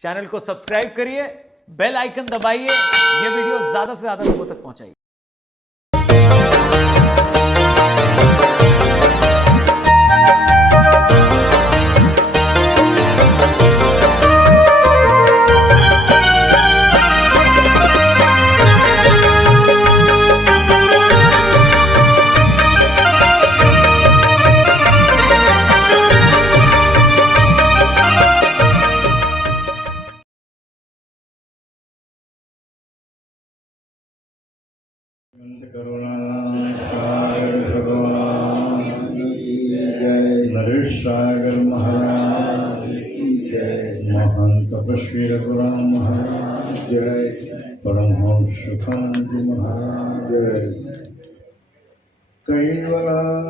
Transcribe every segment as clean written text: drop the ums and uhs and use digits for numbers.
Channel को subscribe करिए, bell icon दबाइए, ये वीडियो ज्यादा से ज्यादा लोगों तक पहुंचाइए। नरेश सागर महाराज जय, महान तपस्वी रघुराम महाराज जय, परमहंस सुखानंद महाराज जय। कैवलम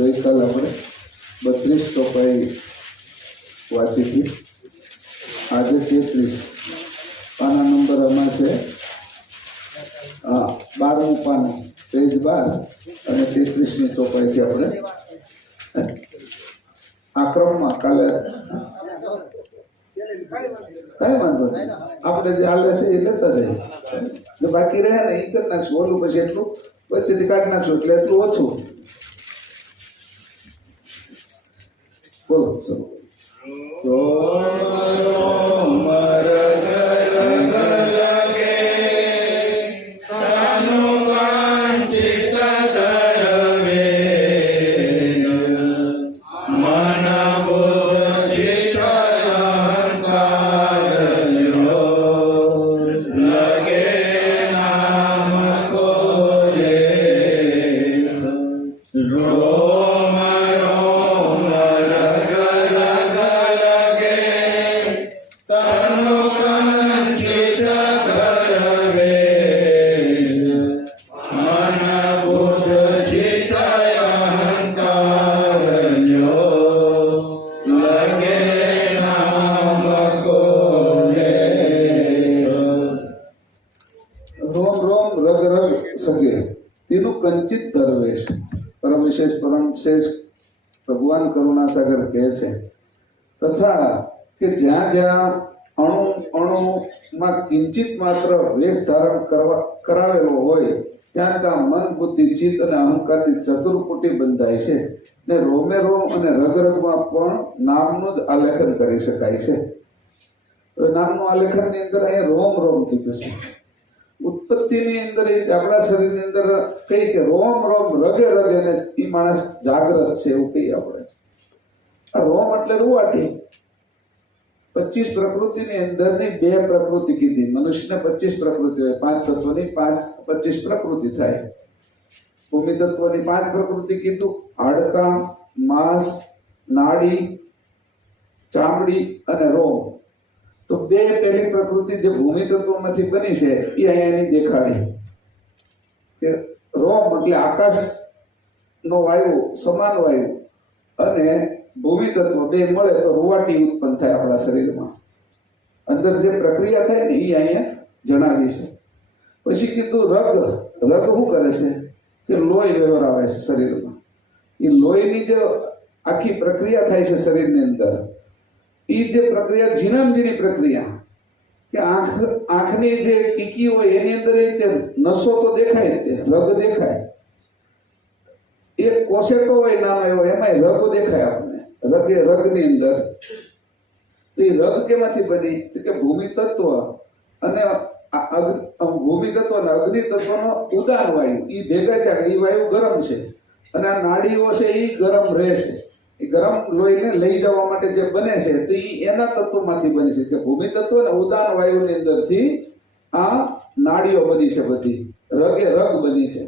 ગઈકાલે આપણે 32 ચોપાઈ વાંચી હતી, આજે 33 પાના નંબર આમાં છે 12મું પાનું, પેજ 12 અને 33ની ચોપાઈથી આપણે આ ક્રમમાં કાલે કઈ વાંધો નહીં, આપણે જે હાલે છે એ લેતા જઈએ, જો બાકી રહે ને એ કરી નાખશું, ઓલું પછી એટલું વચ્ચેથી કાઢી નાખશું એટલે એટલું ઓછું. બોલો સર. કંચિત ધર્વેશ પરમ વિશેષ ભગવાન કરુણાસાગર કહે છે તથા કે જ્યાં જ્યાં અણુમાં કિંચિત માત્ર વેશ ધારણ કરાવેલો હોય ત્યાં ત્યાં મન બુદ્ધિ ચિત્ત અને અહંકારની ચતુર્કુટી બંધાય છે ને રોમે રોમ અને રગરગમાં પણ નામનું જ આલેખન કરી શકાય છે. નામનું આલેખનની અંદર અહીંયા રોમ રોમ કીધું છે. ઉત્પત્તિની અંદર આપણા શરીરની અંદર કઈ કે રોમ રોમ રગે રગે ને એ માણસ જાગ્રત છે એવું કહીએ આપણે. આ રોમ એટલે રૂવાટી, 25 પ્રકૃતિની અંદરની 2 પ્રકૃતિ કીધી. મનુષ્યને 25 પ્રકૃતિ હોય, 5 તત્વની 25 પ્રકૃતિ થાય. ભૂમિ તત્વની 5 પ્રકૃતિ કીધું: હાડકાં, માંસ, નાડી, ચામડી અને રોમ. તો 2 પહેલી પ્રકૃતિ જે ભૂમિ તત્વમાંથી બની છે એ અહીંયાની દેખાડી કે રોમ એટલે આકાશનો વાયુ, સમાન વાયુ અને ભૂમિ તત્વ 2 મળે તો રૂવાટી ઉત્પન્ન થાય આપણા શરીરમાં. અંદર જે પ્રક્રિયા થાય ને એ અહીંયા જણાવી છે. પછી કીધું રગ. રગ શું કરે છે કે લોહી વહેવરાવે છે શરીરમાં. એ લોહીની જે આખી પ્રક્રિયા થાય છે શરીરની અંદર, એ જે પ્રક્રિયા ઝીણામાં ઝીણી પ્રક્રિયા કે આંખની જે કીકી હોય એની અંદર તે નસો તો દેખાય જ, તે રગ દેખાય. એક કોસેટો હોય નાનો એવો, એમાંય રગ દેખાય આપણને. રગ એ રગની અંદર. તો એ રગ કેમાંથી બની? તો કે ભૂમિ તત્વ અને ભૂમિ તત્વ અને અગ્નિ તત્વનો ઉદાન વાયુ એ ભેગા થાય. એ વાયુ ગરમ છે અને આ નાડીઓ છે એ ગરમ રહેશે. એ ગરમ લોહીને લઈ જવા માટે જે બને છે તો એ એના તત્વોમાંથી બની છે. કે ભૂમિ તત્વ અને ઉદાન વાયુની અંદરથી આ નાડીઓ બની છે બધી. રગે રગ બની છે.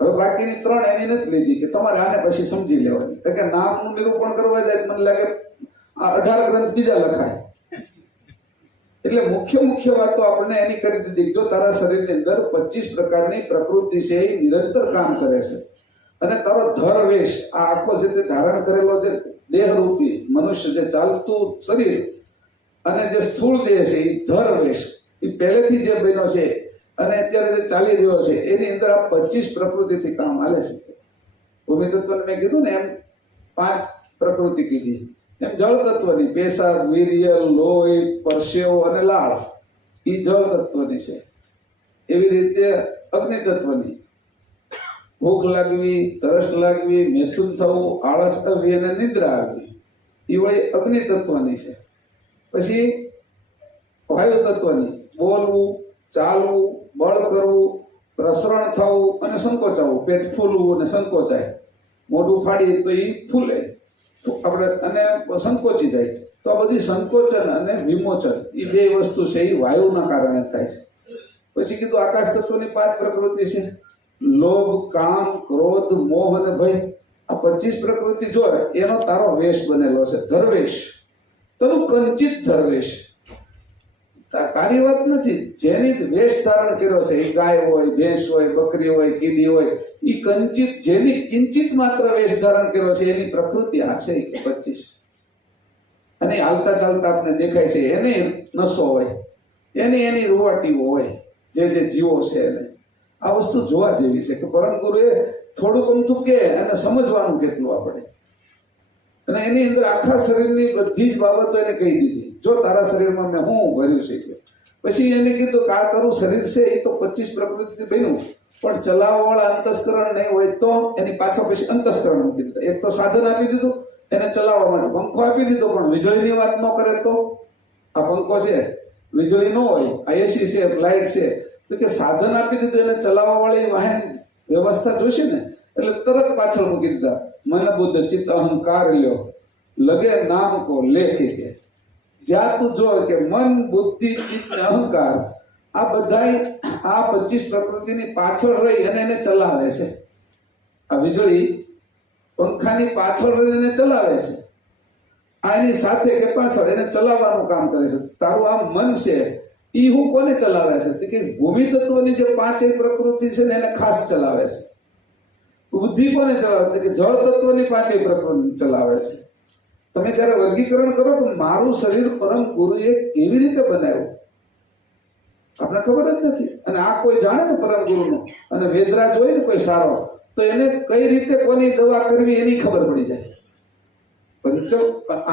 હવે બાકીની 3 એની નથી લીધી કે તમારે આને પછી સમજી લેવાની. કે નામનું નિરૂપણ કરવા જાય મને લાગે આ 18 ગ્રંથ બીજા લખાય. એટલે મુખ્ય વાતો આપણને એની કરી દીધી. જો તારા શરીરની અંદર 25 પ્રકારની પ્રકૃતિ છે એ નિરંતર કામ કરે છે અને તારો ધરવેશ, આ આખો જે તે ધારણ કરેલો જે દેહરૂપી મનુષ્ય જે ચાલતું શરીર અને જે સ્થૂળ દેહ છે એ ધરવેશ એ પહેલેથી જે બન્યો છે અને અત્યારે જે ચાલી રહ્યો છે એની અંદર આ 25 પ્રકૃતિથી કામ હાલે છે. ભૂમિ તત્વને મેં કીધું ને એમ 5 પ્રકૃતિ કીધી. એમ જળ તત્વની પેશાબ, વીર્ય, લોહી, પરસેવો અને લાળ એ જળ તત્વની છે. એવી રીતે અગ્નિ તત્વની ભૂખ લાગવી, તરસ લાગવી, મેથુન થવું, આળસ આવવી અને નિદ્રા આવવી એ વળી અગ્નિ તત્વની છે. પછી વાયુ તત્વની બોલવું, ચાલવું, બળ કરવું, પ્રસરણ થવું અને સંકોચાવું. પેટ ફૂલવું અને સંકોચાય. મોઢું ફાડીએ તો એ ફૂલે આપણે અને સંકોચી જાય. તો આ બધી સંકોચન અને વિમોચન એ 2 વસ્તુ છે એ વાયુના કારણે થાય છે. પછી કીધું આકાશ તત્વની 5 પ્રકૃતિ છે: લોભ, કામ, ક્રોધ, મોહ અને ભય. આ 25 પ્રકૃતિ જો એનો તારો વેશ બનેલો છે, ધરવેશ. તનું કંચિત ધરવેશ. તારી વાત નથી. જેની વેશ ધારણ કર્યો છે એ ગાય હોય, ભેંસ હોય, બકરી હોય, કીડી હોય, એ કંચિત જેની કિંચિત માત્ર વેશ ધારણ કર્યો છે એની પ્રકૃતિ આ છે 25. અને હાલતા ચાલતા આપણે દેખાય છે એને નસો હોય, એની રૂવાટીઓ હોય, જે જીવો છે એને. આ વસ્તુ જોવા જેવી છે કે પરમ ગુરુએ થોડુંક અમથું કે અને સમજવાનું કેટલું આપણે. અને એની અંદર આખા શરીરની બધી જ બાબતો એને કહી દીધી. જો તારા શરીરમાં મેં હું ભર્યું છે કે પછી એને કીધું કે આ તારું શરીર છે એ તો 25 પ્રકૃતિથી બન્યું, પણ ચલાવવાવાળા અંતસ્કરણ નહીં હોય તો એની પાછળ પછી અંતસ્કરણ મૂકી દીધા. એક તો સાધન આપી દીધું એને ચલાવવા માટે, પંખો આપી દીધો, પણ વીજળીની વાત ન કરે તો આ પંખો છે, વીજળી ન હોય, આ એસી છે, લાઇટ છે, તો કે સાધન આપી દીધું એને ચલાવવા વાળી વાહન વ્યવસ્થા જોશે ને, એટલે તરત પાછળ મૂકી દીધા. મન બુદ્ધ ચિત્ત અહંકાર લ્યો લગે નામ કો લેખી. કે જ્યાં તું જો કે મન, બુદ્ધિ, ચિત્ત ને અહંકાર આ બધાય આ 25 પ્રકૃતિની પાછળ રહી અને એને ચલાવે છે. આ વીજળી પંખાની પાછળ રહીને ચલાવે છે. આ એની સાથે કે પાછળ એને ચલાવવાનું કામ કરે છે. તારું આ મન છે એ હું કોને ચલાવે છે? કે ભૂમિ તત્વની જે 5 પ્રકૃતિ છે ને એને ખાસ ચલાવે છે. બુદ્ધિ કોને ચલાવે? કે જળ તત્વની 5 પ્રકૃતિ ચલાવે છે. તમે જયારે વર્ગીકરણ કરો કે મારું શરીર પરમ ગુરુએ કેવી રીતે બનાવ્યું આપણે ખબર જ નથી. અને આ કોઈ જાણે ને પરમ ગુરુનું, અને વેદરાજ હોય ને કોઈ સારો, તો એને કઈ રીતે કોની દવા કરવી એની ખબર પડી જાય.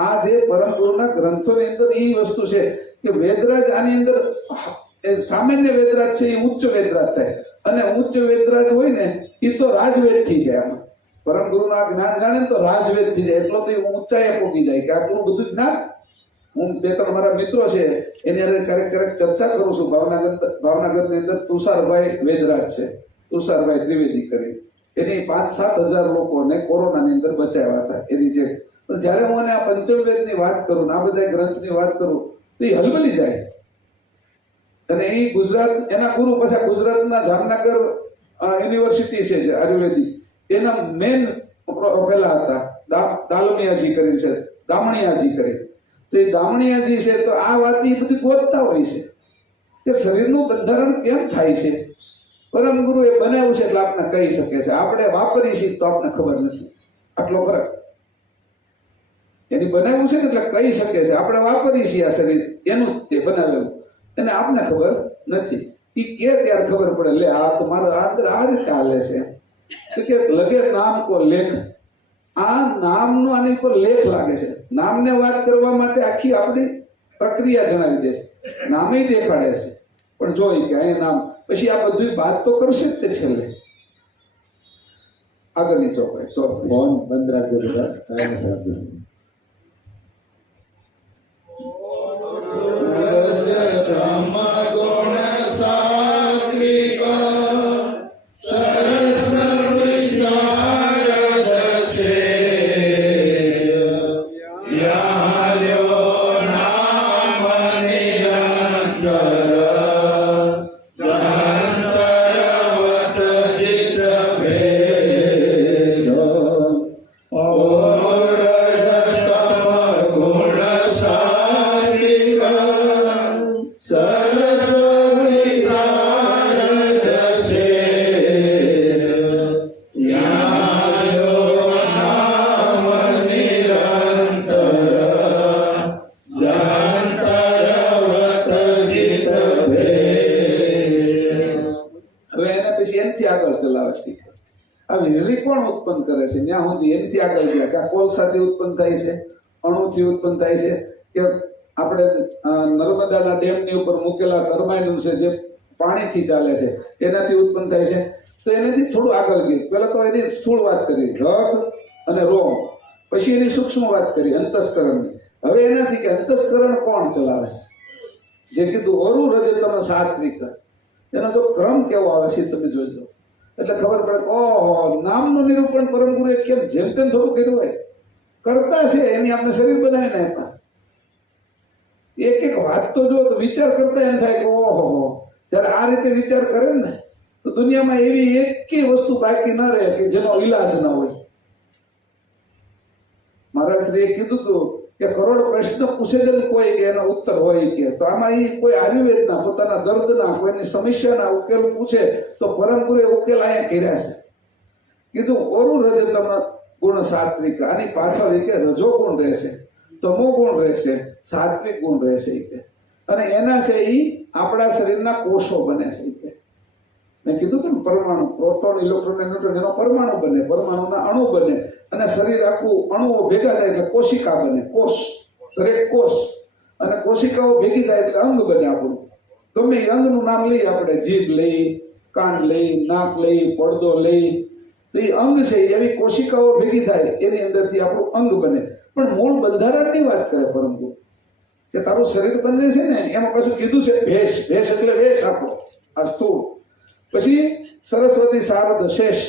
આ જે પરમ ગુરુના ગ્રંથોની અંદર એ વસ્તુ છે કે વેદરાજ આની અંદર સામાન્ય વેદરાજ છે એ ઉચ્ચ વેદરાજ થાય, અને ઉચ્ચ વેદરાજ હોય ને એ તો રાજવેદ થઈ જાય. પરમ ગુરુનું આ જ્ઞાન જાણે તો રાજવેદ થઈ જાય. એટલો તો ઊંચાઈએ પોકી જાય કે આટલું બધું જ્ઞાન. હું 2-3 મારા મિત્રો છે એની અંદર ક્યારેક ચર્ચા કરું છું. ભાવનગરની અંદર તુષારભાઈ વેદરાજ છે, તુષારભાઈ ત્રિવેદી કરી. એની 5-7 હજાર લોકોને કોરોનાની અંદર બચાવ્યા હતા. એની જે પણ જ્યારે હું એને આ પંચમવેદની વાત કરું ને આ બધા ગ્રંથની વાત કરું તો એ હલબલી જાય. અને એ ગુજરાત, એના ગુરુ પાછા ગુજરાતના જામનગર યુનિવર્સિટી છે જે આયુર્વેદિક, એના મેન પેલા હતા દાલમિયાજી કરીને છે, દામણિયાજી કરી. તો એ દામણિયાજી છે તો આ વાત એ બધી ગોતતા હોય છે કે શરીરનું બંધારણ કેમ થાય છે. પરમ ગુરુ એ બનાવ્યું છે એટલે આપણે કહી શકે છે, આપણે વાપરી છીએ તો આપણને ખબર નથી. આટલો ફરક. એની બનાવ્યું છે ને એટલે કહી શકે છે, આપણે વાપરીએ છીએ આ શરીર એનું તે બનાવેલું, એને આપણને ખબર નથી. એ કે ત્યારે ખબર પડે, લે આ તો મારો અંદર આ રીતે હાલે છે. કે લગે નામ કો લેખ, આ નામનો આની પર લેખ લાગે છે. નામને વાત કરવા માટે આખી આપણી પ્રક્રિયા જણાવી દે છે, નામે દેખાડે છે. પણ જોઈ કે અહીંયા નામ, પછી આ બધું વાત તો કરશે જ તે છેલ્લે. આગળની ચોપાઈ ફોન બંધ રાખજો બધા, સાયલેન્સ રાખજો. ઉત્પન્ન કરે છે ત્યાં સુધી એનાથી આગળ ગયા કે કોલસાથી ઉત્પન્ન થાય છે, અણુથી ઉત્પન્ન થાય છે, કે આપણે નર્મદાના ડેમની ઉપર મૂકેલા ટર્બાઇન છે જે પાણીથી ચાલે છે એનાથી ઉત્પન્ન થાય છે. તો એનાથી થોડું આગળ ગયું. પહેલા તો એની સ્થૂળ વાત કરી, રગ અને રોમ, પછી એની સૂક્ષ્મ વાત કરી અંતસ્કરણની. હવે એનાથી કે અંતસ્કરણ કોણ ચલાવે છે, જે કીધું ઓરું રજતમ સાત્વિક, એનો તો ક્રમ કેવો આવે છે તમે જોજો. એટલે ખબર પડે કે ઓહો, નામનું નિરૂપણ પરમ ગુરુએ કેમ જેમ તેમ થોડું કર્યું હોય. કરતા છે એની આપણે શરીર બનાવીને આપ્યા. એક એક વાત તો જો તો વિચાર કરતા એમ થાય કે ઓહો, જ્યારે આ રીતે વિચાર કરે ને તો દુનિયામાં એવી એકેય વસ્તુ બાકી ન રહે કે જેનો ઈલાજ ન હોય. મહારાજશ્રીએ કીધું હતું કે કરોડ પ્રશ્ન પૂછે છે ને કોઈ કે એનો ઉત્તર હોય કે, તો આમાં એ કોઈ આયુર્વેદના પોતાના દર્દના કોઈની સમસ્યાના ઉકેલ પૂછે તો પરમ ગુરુએ ઉકેલ અહીંયા કર્યા છે. કીધું ઓરું રજતમ ગુણ સાત્વિક, આની પાછળ એ કે રજો ગુણ રહેશે, તમો ગુણ રહેશે, સાત્વિક ગુણ રહેશે એ કે. અને એના છે એ આપણા શરીરના કોષો બને છે એ કે. મેં કીધું હતું ને પરમાણુ, પ્રોટોન, ઇલેક્ટ્રોન, ન્યુટ્રોન, એનો પરમાણુ બને, પરમાણુના અણુ બને, અને શરીર આખું અણુઓ ભેગા થાય એટલે કોશિકા બને, કોષ, દરેક કોષ. અને કોશિકાઓ ભેગી થાય એટલે અંગ બને આપણું. ગમે એ અંગનું નામ લઈએ આપણે, જીભ લઈ, કાન લઈ, નાક લઈ, પડદો લઈ, તો એ અંગ છે એવી કોશિકાઓ ભેગી થાય એની અંદરથી આપણું અંગ બને. પણ મૂળ બંધારણની વાત કરે પરમ ગુરુ કે તારું શરીર બને છે ને એમાં પાછું કીધું છે ભેષ. ભેષ એટલે વેશ આપણો આ સ્થૂળ. પછી સરસ્વતી શારદ શેષ,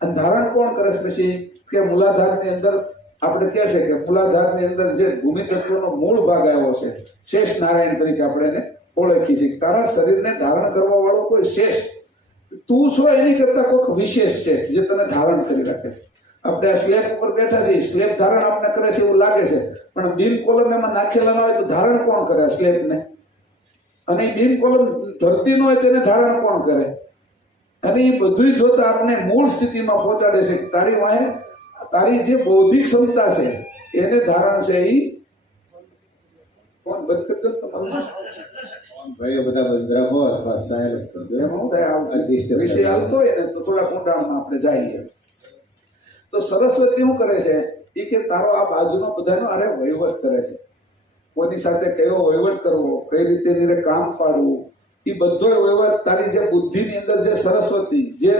અને ધારણ કોણ કરે છે પછી કે મૂલાધારની અંદર આપણે કહે છે કે મૂલાધારની અંદર જે ભૂમિ તત્વનો મૂળ ભાગ આવ્યો છે, શેષ નારાયણ તરીકે આપણે એને ઓળખીએ છીએ. તારા શરીરને ધારણ કરવા વાળો કોઈ શેષ તું છો એની કરતા કોઈક વિશેષ છે જે તને ધારણ કરી રાખે છે. આપણે આ સ્લેબ ઉપર બેઠા છીએ, સ્લેબ ધારણ આપણે કરે છે એવું લાગે છે, પણ બીમ કોલમ એમાં નાખેલા ન હોય તો ધારણ કોણ કરે સ્લેબને? અને બીમ કોલમ ધરતી ન હોય તેને ધારણ કોણ કરે? અને એ બધું જોતા આપણે મૂળ સ્થિતિમાં પહોંચાડે છે. તારી વાહે તારી જે બૌદ્ધિક ક્ષમતા છે એને ધારણ છે એ કોણ બંધ કરી દો તમારું ભાઈ બધા બંધ રાખો અથવા સાયલેન્સ કરજો. એમાં શું થાય, વિષય હાલતો હોય ને તો થોડા ઊંડાણમાં આપણે જઈએ. તો સરસ્વતી શું કરે છે એ કે તારો આ બાજુનો બધાનો આરે વહીવટ કરે છે. કોની સાથે કયો વહીવટ કરવો, કઈ રીતે એને કામ પાડવું, એ બધો વહીવટ તારી જે બુદ્ધિની અંદર જે સરસ્વતી જે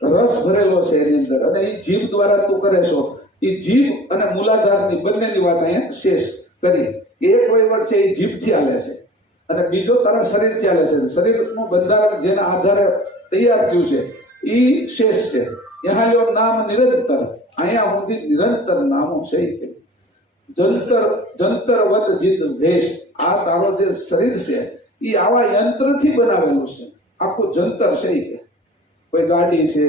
રસ ભરેલો છે એની અંદર, અને એ જીભ દ્વારા તું કરે છો. એ જીભ અને મૂલાધારની બંનેની વાત અહીંયા શેષ કરી. એક વહીવટ છે એ જીભથી હાલે છે અને બીજો તારા શરીરથી હાલે છે. શરીરનું બંધારણ જેના આધારે તૈયાર થયું છે એ શેષ છે. યહાં યો નામ નિરંતર, અહીંયા સુધી નિરંતર નામો છે. જંતરવત જીત ભેષ. આ તારો જે શરીર છે એ આવા યંત્રથી બનાવેલું છે, આખું જંતર છે. ઈ કે કોઈ ગાડી છે,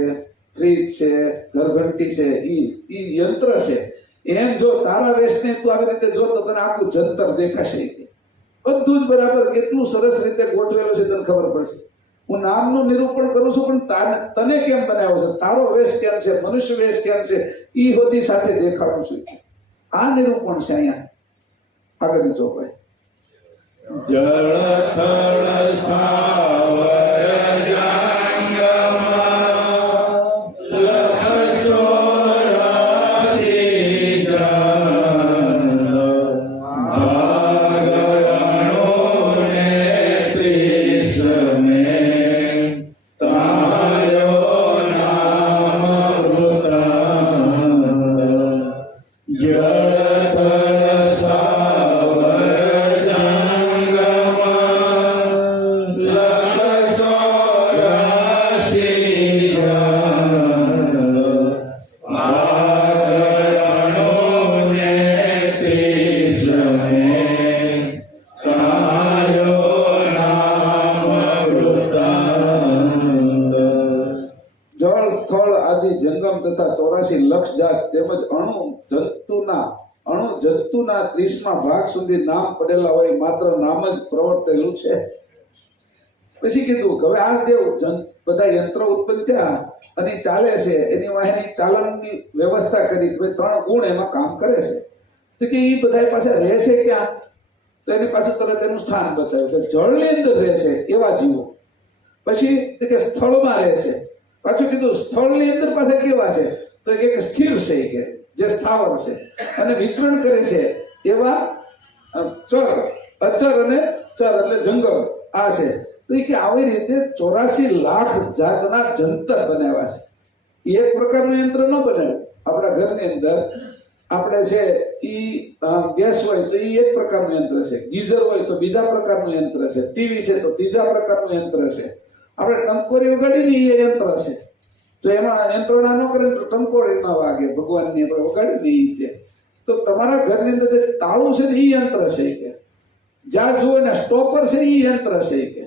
ફ્રીજ છે, ઘરઘંટી છે, ઈ યંત્ર છે. એમ જો તારા વેશને તું આવી રીતે જો તો તને આખું જંતર દેખાશે. ઈ કે બધું જ બરાબર કેટલું સરસ રીતે ગોઠવેલું છે તને ખબર પડશે. હું નામનું નિરૂપણ કરું છું પણ તને કેમ બનાવ્યો છે, તારો વેશ કેમ છે, મનુષ્ય વેશ કેમ છે, ઈ હોતી સાથે દેખાડું છું. આ નિરૂપણ છે અહીંયા આગળની ચોપાઈ. જળ થળ સ્થાવર જંગમ લખ ચોરાસી દંડ ભાગણો ને ત્રીસને તારો નામ વૃતાંત. જળ થળ સ્થાવર જળ સ્થળ આદિ જંગમ તથા 84 લક્ષ જાત તેમજ અણુ જંતુના 30મા ભાગ સુધી નામ પડેલા હોય, માત્ર નામ જ પ્રવર્તેલું છે. પછી કીધું કે હવે આ જે બધા યંત્રો ઉત્પન્ન થયા અને ચાલે છે એની વાહેની ચાલનની વ્યવસ્થા કરી, 3 ગુણ એમાં કામ કરે છે. તો કે એ બધા પાસે રહેશે ક્યાં? તો એની પાછું તરત એનું સ્થાન બતાવ્યું કે જળની અંદર રહેશે એવા જીવો. પછી કે સ્થળમાં રહેશે. પાછું કીધું સ્થળની અંદર પાછા કેવા છે? તો એક સ્થિર છે, કે જે સ્થાવર છે અને વિતરણ કરે છે એવા ચર, અચર અને ચર એટલે જંગમ આ છે. તો એ કે આવી રીતે 84 લાખ જાતના જંતર બનાવ્યા છે. એક પ્રકારનું યંત્ર ન બનાવ્યું. આપણા ઘરની અંદર આપણે છે ઈ ગેસ હોય તો ઈ એક પ્રકારનું યંત્ર છે, ગીઝર હોય તો બીજા પ્રકારનું યંત્ર છે, ટીવી છે તો ત્રીજા પ્રકારનું યંત્ર છે. આપણે ટંકોરી વગાડીને એ યંત્ર છે. તો એમાં યંત્રણા ન કરે તો ટંકોરી ના વાગે, ભગવાનની આપણે વગાડી દઈએ તે. તો તમારા ઘરની અંદર જે તાળું છે ને એ યંત્ર છે. કે જ્યાં જુઓ ને સ્ટોપર છે એ યંત્ર છે. કે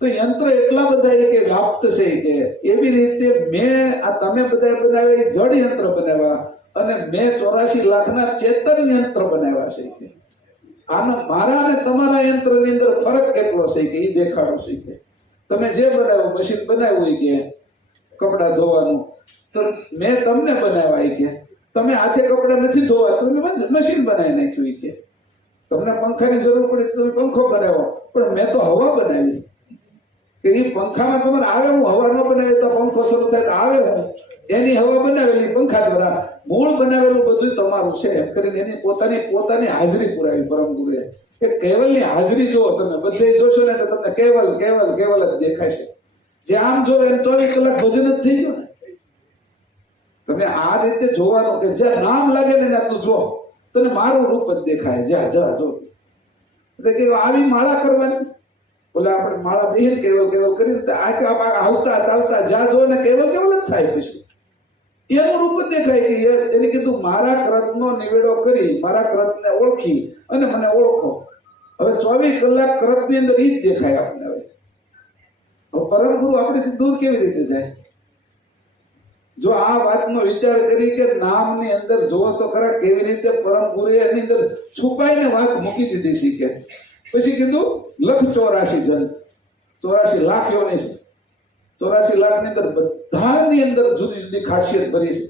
તો યંત્ર એટલા બધા કે વ્યાપ્ત છે. કે એવી રીતે મેં આ તમે બધા બનાવ્યા એ જડ યંત્ર બનાવ્યા અને મેં 84 લાખના ચેતન યંત્ર બનાવ્યા છે. કે આનો મારા અને તમારા યંત્રની અંદર ફરક કેટલો છે કે એ દેખાડો છે. કે તમે જે બનાવ્યું મશીન બનાવ્યું કે કપડાં ધોવાનું, તો મેં તમને બનાવ્યા. કે તમે હાથે કપડાં નથી ધોવા તો તમે મશીન બનાવી નાખ્યું. કે તમને પંખાની જરૂર પડે તો તમે પંખો બનાવ્યો, પણ મેં તો હવા બનાવી. કે એ પંખામાં તમારે આવે હું હવા ન બનાવી તો પંખો શરૂ થાય તો આવે હું એની હવા બનાવેલી પંખા દ્વારા. મૂળ બનાવેલું બધું તમારું છે એમ કરીને એની પોતાની હાજરી પુરાવી પરમ ગુરુએ. કે કેવલની હાજરી જુઓ તમે બધે જોશો ને તો તમને કેવલ કેવલ કેવલ જ દેખાશે. જે આમ જો એમ 24 કલાક ભજન જ થઈ ગયું ને. તમે આ રીતે જોવાનું કે જ્યાં નામ લાગે ને તું જો તને મારું રૂપ જ દેખાય. જ્યાં જા જો એટલે કે આવી માળા કરવાની, બોલે આપણે માળા બેહીને કેવલ કેવલ કરીને હાલતા ચાલતા જ્યાં જો ને કેવલ કેવલ જ થાય. પછી એનું રૂપ જ દેખાય. કે એને કીધું મારા કૃતનો નિવેડો કરી, મારા કૃતને ઓળખી અને મને ઓળખો. હવે 24 કલાક કૃતની અંદર ઈ જ દેખાય આપણને. હવે પરમ ગુરુ આપણેથી દૂર કેવી રીતે જાય? જો આ વાતનો વિચાર કરી કે નામની અંદર જોવો તો ખરા કેવી રીતે પરમ ગુરુએ એની અંદર છુપાઈને વાત મૂકી દીધી છે. કે પછી કીધું લખ 84 જન, 84 લાખ યોની છે. 84 લાખ ની અંદર બધાની અંદર જુદી જુદી ખાસિયત ભરી છે.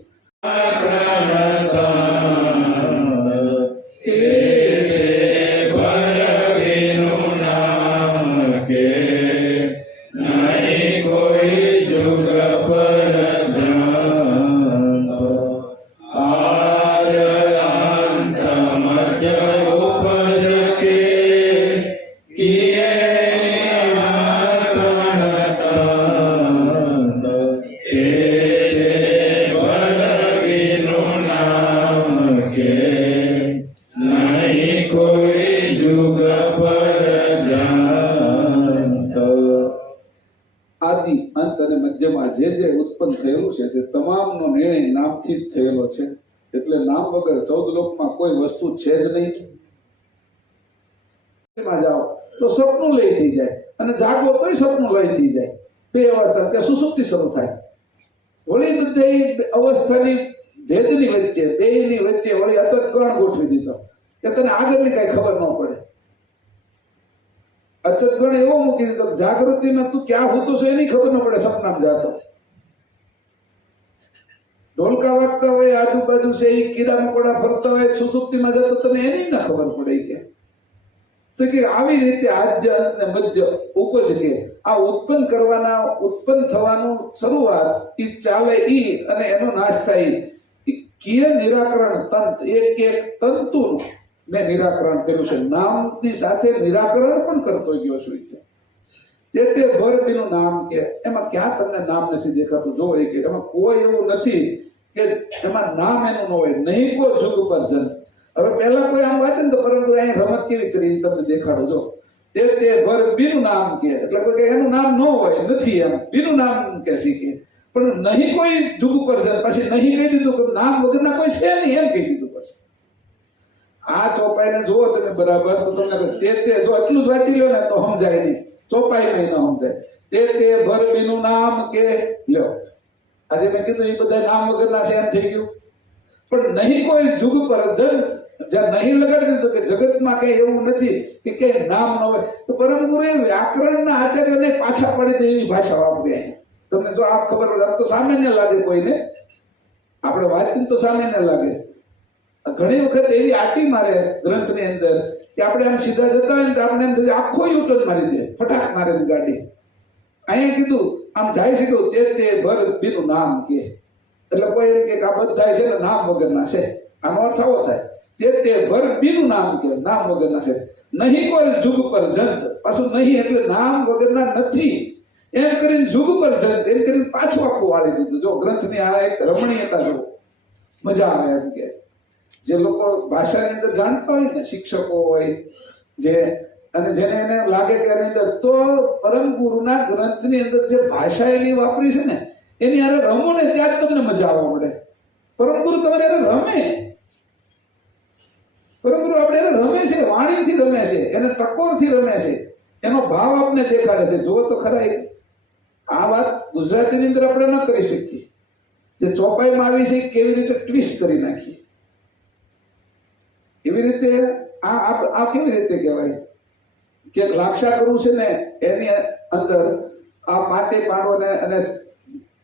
આદિ અંત અને મધ્યમાં જે જે ઉત્પન્ન થયેલું છે તે તમામનો નિર્ણય નામથી જ થયેલો છે. એટલે નામ વગર 14 લોકમાં કોઈ વસ્તુ છે જ નહીં. માં જાઓ તો સપનું લઈ થઈ જાય અને જાગો તોય સપનું લઈ થઈ જાય. બે અવસ્થા ત્યાં સુસુપ્તિ શરૂ થાય. વળી બધે અવસ્થાની ભેદની વચ્ચે બેની વચ્ચે વળી અચત ગણ ગોઠવી દીધો કે તને આગળની કઈ ખબર ન પડે. અચત ગણ એવો મૂકી દીધો જાગૃતિમાં તું ક્યાં હોતો છો એની ખબર ન પડે. સપનામાં જાતો ઢોલકા વાગતા હોય આજુબાજુ છે એ કીડા મકોડા ફરતા હોય સુસુપ્તિમાં જતો તને એની ના ખબર પડે કે આવી રીતે આદ્ય અને મધ્ય ઉપજ કે આ ઉત્પન્ન કરવાના ઉત્પન્ન થવાનું શરૂઆત ઈ ચાલે ઈ અને એનો નાશ થાય કિય નિરાકરણ તંત્ર એક એક તંતુ ને નિરાકરણ કર્યું છે. નામની સાથે નિરાકરણ પણ કરતો ગયો છું. તે ભરબીનું નામ કે એમાં ક્યાં તમને નામ નથી દેખાતું? જો કે એમાં કોઈ એવું નથી કે એમાં નામ એનું ન હોય. નહીં કોઈ જુગ પર જન. હવે પહેલા કોઈ આમ વાંચે ને તો પરંતુ અહીં રમત કેવી કરી તમને દેખાડો. જો તે ભરબીનું નામ કે એટલે કોઈ એનું નામ ન હોય નથી એમ બીનું નામ કે શીખે પણ નહીં કોઈ જુગ પર જન. પછી નહીં કહી દીધું કે નામ વગરના કોઈ છે નહીં એમ કહી દીધું. પછી આ ચોપાઈને જુઓ તમે બરાબર તો તમને તે જો એટલું જ વાંચી લો ને તો સમજાય નહીં. ચોપાઈ નહીં ન સમજાય. તે ભરબીનું નામ કે લ્યો. આજે મેં કીધું એ બધા નામ વગરના છે એમ થઈ ગયું. પણ નહીં કોઈ જુગ પર જન જ્યાં નહીં લગાડી દીધું કે જગતમાં કઈ એવું નથી કે કઈ નામ ન હોય તો પરમ ગુરુએ વ્યાકરણના આચાર્યોને પાછા પડી દે એવી ભાષા વાપરી. તમને જો આ ખબર પડે તો સામાન્ય લાગે કોઈને, આપણે વાંચીને તો સામાન્ય લાગે. ઘણી વખત એવી આટી મારે ગ્રંથની અંદર કે આપણે આમ સીધા જતા હોય ને તો આપણે એમ થશે આખો યુટર્ન મારી દે, ફટાક મારે ગાડી. અહીંયા કીધું આમ જાય સીધું તે ભરબીનું નામ કે એટલે કોઈ એમ કે આ બધા છે ને નામ વગરના છે. આનો અર્થ આવો થાય તે ભરબીનું નામ કે નામ વગરના છે. નહીં કોઈ જુગ પર જંત. પાછું નહીં એટલે નામ વગરના નથી એમ કરીને જુગ પર જંત એમ કરીને પાછું આખું વાળી દીધું. જો ગ્રંથની આ એક રમણીયતા જો મજા આવે એમ કે જે લોકો ભાષાની અંદર જાણતા હોય ને શિક્ષકો હોય જે અને જેને એને લાગે કે એની અંદર તો પરમ ગુરુના ગ્રંથની અંદર જે ભાષા એની વાપરી છે ને એની હારે રમો ને ત્યાં જ તમને મજા આવવા મળે. પરમ ગુરુ તમારે એને રમે. પરમ ગુરુ આપણે એને રમે છે, વાણીથી રમે છે, એને ટકોરથી રમે છે, એનો ભાવ આપણે દેખાડે છે. જુઓ તો ખરા આ વાત ગુજરાતીની અંદર આપણે ન કરી શકીએ. જે ચોપાઈમાં આવી છે કેવી રીતે ટ્વિસ્ટ કરી નાખી એવી રીતે આ કેવી રીતે કહેવાય કે લાક્ષા કરવું છે ને એની અંદર આ પાંચેય પાંડવોને અને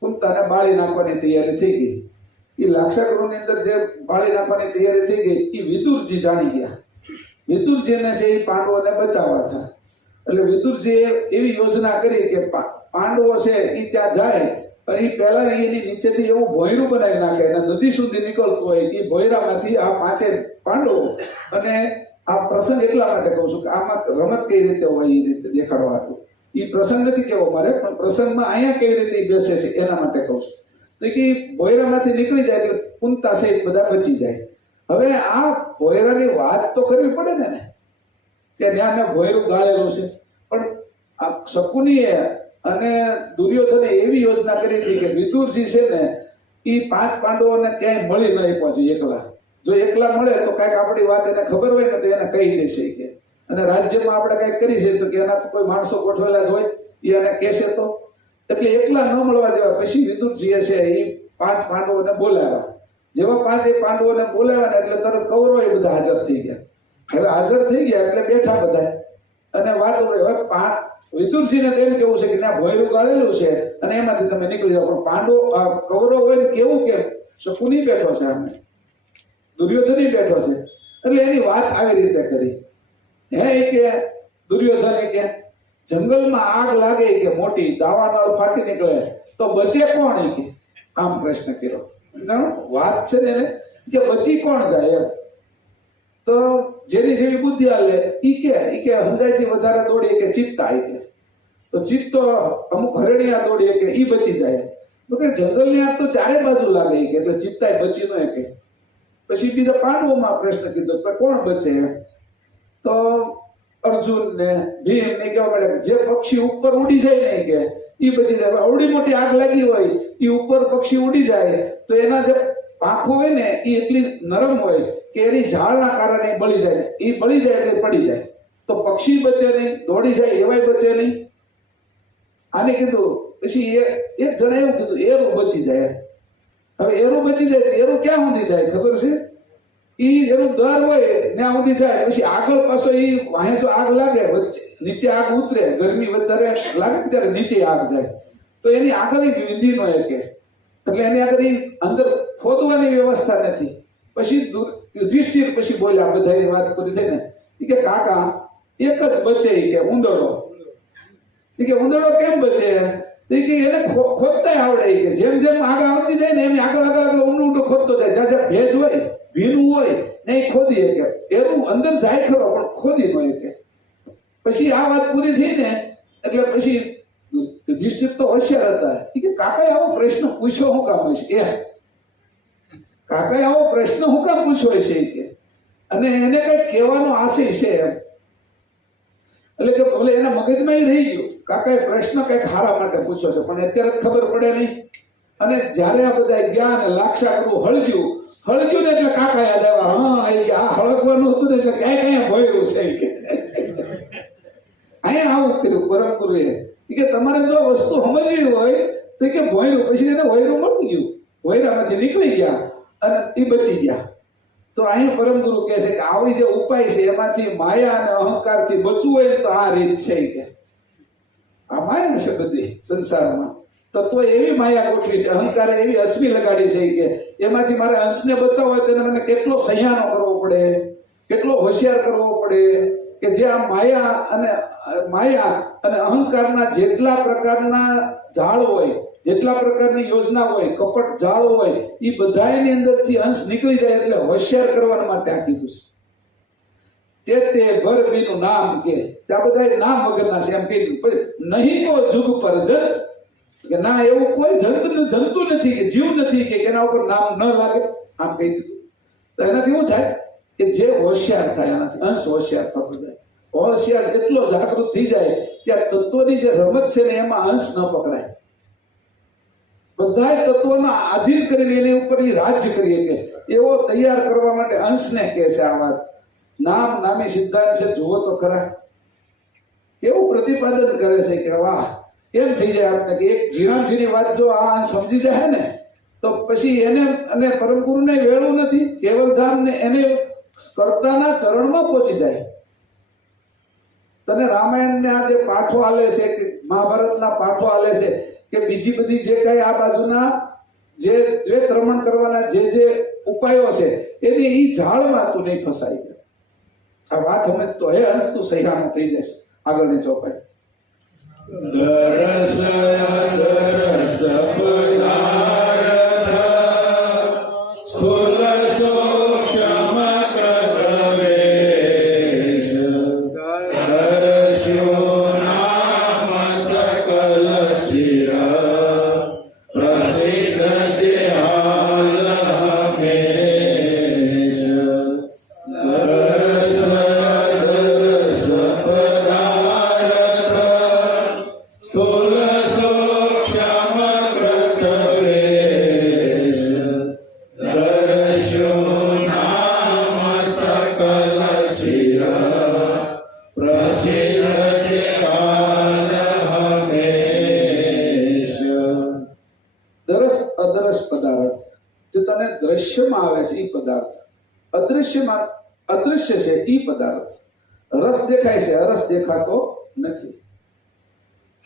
કુંતાને બાળી નાખવાની તૈયારી થઈ ગઈ. એ લાક્ષા કરવાની અંદર જે બાળી નાખવાની તૈયારી થઈ ગઈ એ વિદુરજી જાણી ગયા. વિદુરજીને છે એ પાંડવોને બચાવવા હતા. એટલે વિદુરજીએ એવી યોજના કરી કે પાંડવો છે એ ત્યાં જાય અને એ પહેલા એની નીચેથી એવું ભોયરું બનાવી નાખે અને નદી સુધી નીકળતું હોય એ ભોયરામાંથી આ પાંચે પાંડવો. અને આ પ્રસંગ એટલા માટે કહું છું કે આમાં રમત કઈ રીતે હોય એ રીતે દેખાડવા હતું. એ પ્રસંગ નથી કેવો મારે પણ પ્રસંગમાં અહીંયા કેવી રીતે બેસે છે એના માટે કહું છું. તો કે ભોયરામાંથી નીકળી જાય એટલે કુંતા છે બધા બચી જાય. હવે આ ભોયરાની વાત તો કરવી પડે ને કે ત્યાં મેં ભોયરું ગાળેલું છે. પણ આ શકુનીએ અને દુર્યોધને એવી યોજના કરી હતી કે વિદુરજી છે ને એ પાંચ પાંડવોને ક્યાંય મળી નહીં પહોંચે એકલા. જો એકલા મળે તો કાંઈક આપણી વાત એને ખબર હોય ને તો એને કહી દેશે કે અને રાજ્યમાં આપણે કંઈક કરી છે તો કે એના કોઈ માણસો ગોઠવેલા જ હોય એ એને કહેશે તો એટલે એકલા ન મળવા દેવા. પછી વિદુરજીએ છે એ પાંચ પાંડવોને બોલાવ્યા. જેવા પાંચે પાંડવોને બોલાવ્યા ને એટલે તરત કૌરવો એ બધા હાજર થઈ ગયા. હવે હાજર થઈ ગયા એટલે બેઠા બધા અને વાત હવે વિદુરજીને તેમ કેવું છે કે ના ભોયરું ગાળેલું છે અને એમાંથી તમે નીકળી જાઓ. પણ પાંડવો કૌરવ હોય ને કેવું કે શકુની બેઠો છે આમે દુર્યોધન બેઠો છે એટલે એની વાત આવી રીતે કરી. હે કે દુર્યોધન કે જંગલમાં આગ લાગે કે મોટી દાવાનળ ફાટી નીકળે તો બચે કોણ કે આમ પ્રશ્ન કર્યો. વાત છે ને કે બચી કોણ જાય એમ તો જેની જેવી બુદ્ધિ આવે ઈ કે હંદાયથી વધારે દોડીએ કે ચિત્તા કે તો ચિત્ત તો અમુક હરણિયા દોડીએ કે ઈ બચી જાય. તો કે જંગલની આગ તો ચારે બાજુ લાગે કે એટલે ચિત્તાય બચી ન કે. પછી બીજા પાંડવોમાં પ્રશ્ન કીધો કે કોણ બચે એમ તો અર્જુન ને ભીમ ને કેવા મળે જે પક્ષી ઉપર ઉડી જાય નહીં કે ઈ બચી જાય. અવડી મોટી આગ લાગી હોય ઈ ઉપર પક્ષી ઉડી જાય તો એના જે પાંખો હોય ને એ એટલી નરમ હોય કે એની ઝાડના કારણે એ બળી જાય. એ બળી જાય એટલે પડી જાય. તો પક્ષી બચે નહીં, દોડી જાય એવાય બચે નહીં. આને કીધું પછી એક જણે એવું કીધું એરું બચી જાય. હવે એરું બચી જાય તો એરું ક્યાં સુધી જાય ખબર છે? ઈ એનું દર હોય ત્યાં સુધી જાય. પછી આગળ પાછો ઈ વાહે જો આગ લાગે, વચ્ચે નીચે આગ ઉતરે, ગરમી વધારે લાગે ને ત્યારે નીચે આગ જાય, તો એની આગળ વિધિ નો કે એટલે એની આગળ ઈ અંદર ખોદવાની વ્યવસ્થા નથી. પછી યુધિષ્ઠિર પછી બોલ્યા, બધાની વાત પૂરી થઈ ને, ઈ કે કાકા એક જ બચે કે ઉંદરડો. ઈ કે ઉંદરડો કેમ બચે? કે એને ખોદતા આવડે કે જેમ જેમ આગળ આવતી જાય ને એમ આગળ ઊંડું ખોદતો જાય. જ્યાં ભેજ હોય, ભીનું હોય ને એ ખોદી કે એનું અંદર જાય ખરો પણ ખોદી ન કે. પછી આ વાત પૂરી થઈ ને એટલે પછી યુધિષ્ઠિર તો હોશિયાર હતા. એ કે કાકાએ આવો પ્રશ્ન પૂછ્યો શું કામ હશે? કાકાએ આવો પ્રશ્ન શું કામ પૂછ્યો હશે કે, અને એને કઈ કહેવાનો આશય છે એમ. એટલે કે ભલે એના મગજમાં રહી ગયું, કાકાએ પ્રશ્ન કઈક હારા માટે પૂછ્યો છે, પણ અત્યારે જ ખબર પડે નહીં. અને જ્યારે આ બધા જ્ઞાન લાક્ષાગૃહ હળગ્યું ને એટલે કાકા યાદ આવ્યા, હા એ આ હળગવાનું હતું ને એટલે ક્યાંય ભોયરું છે કે અહીંયા આવું કર્યું પરમ ગુરુએ કે તમારે જો વસ્તુ સમજવી હોય તો કે ભોયરું. પછી એને ભોયરું મળી ગયું, ભોયરામાંથી નીકળી ગયા અને એ બચી ગયા. તો અહીંયા પરમ ગુરુ કહે છે કે આવી જે ઉપાય છે એમાંથી માયા અને અહંકારથી બચવું હોય ને તો આ રીત છે કે આ માયા છે બધી સંસારમાં. તો એવી માયા ગોઠવી છે, અહંકારે એવી અશ્મી લગાડી છે કે એમાંથી મારે અંશને બચાવવો હોય તેને મને કેટલો સહ્યાનો કરવો પડે, કેટલો હોશિયાર કરવો પડે કે જે આ માયા અને અહંકારના જેટલા પ્રકારના જાળ હોય, જેટલા પ્રકારની યોજના હોય, કપટ જાળ હોય, એ બધાની અંદરથી અંશ નીકળી જાય એટલે હોશિયાર કરવા માટે આ કીધું છે. તે ભરબીનું નામ કે ત્યાં બધા નામ વગરના છે એમ કીધું. નહીં તો જુગ પર જંત કે ના એવું કોઈ જંતુ નથી કે જીવ નથી કે એના ઉપર નામ ન લાગે આમ કહી દીધું. તો એનાથી શું થાય કે જે હોશિયાર થાય એનાથી અંશ હોશિયાર થતો જાય. હોશિયાર એટલો જાગૃત થઈ જાય કે આ તત્વની જે રમત છે ને એમાં અંશ ન પકડાય. બધા તત્વોના આધીન કરીને એની ઉપર રાજ્ય કરીએ કે એવો તૈયાર કરવા માટે અંશને કહે છે આ વાત. નામ નામી સિદ્ધાંત છે, જુઓ તો ખરા કેવું પ્રતિપાદન કરે છે કે વાહ, એમ થઈ જાય આપણે કે એક ઝીણાઝીણી વાત જો આ સમજી જાય ને તો પછી એને અને પરમ ગુરુને વેળવું નથી, કેવલધામ ને એને કર્તાના ચરણમાં પહોંચી જાય. તને રામાયણના જે પાઠો આલે છે કે મહાભારતના પાઠો આલે છે કે બીજી બધી જે કઈ આ બાજુના જે દ્વૈત રમણ કરવાના જે ઉપાયો છે એની ઈ ઝાડમાં તું નહીં ફસાઈ જાય. આ વાત સમજ તો હે અંશ તું સહ્યાનો થઈ જશે. આગળની ચોપાઈ દરસ પદાર્થ સ્થૂલ સૂક્ષ્મ કૃતવેશ દર્શ્યો નામ સકલ ચિર પ્રસિદ્ધ દેહાલ હમેશ. દરસ સ્થૂલ સૂક્ષ્મ કૃતવેશ દર્શ્યો નામ સકલ શિર પ્રસિદ્ધ દેહાલ હમેશ. દરસ અદરસ પદાર્થ જે તને દ્રશ્યમાં આવે છે એ પદાર્થ, અદૃશ્યમાં અદૃશ્ય છે એ પદાર્થ. રસ દેખાય છે, અરસ દેખાતો નથી.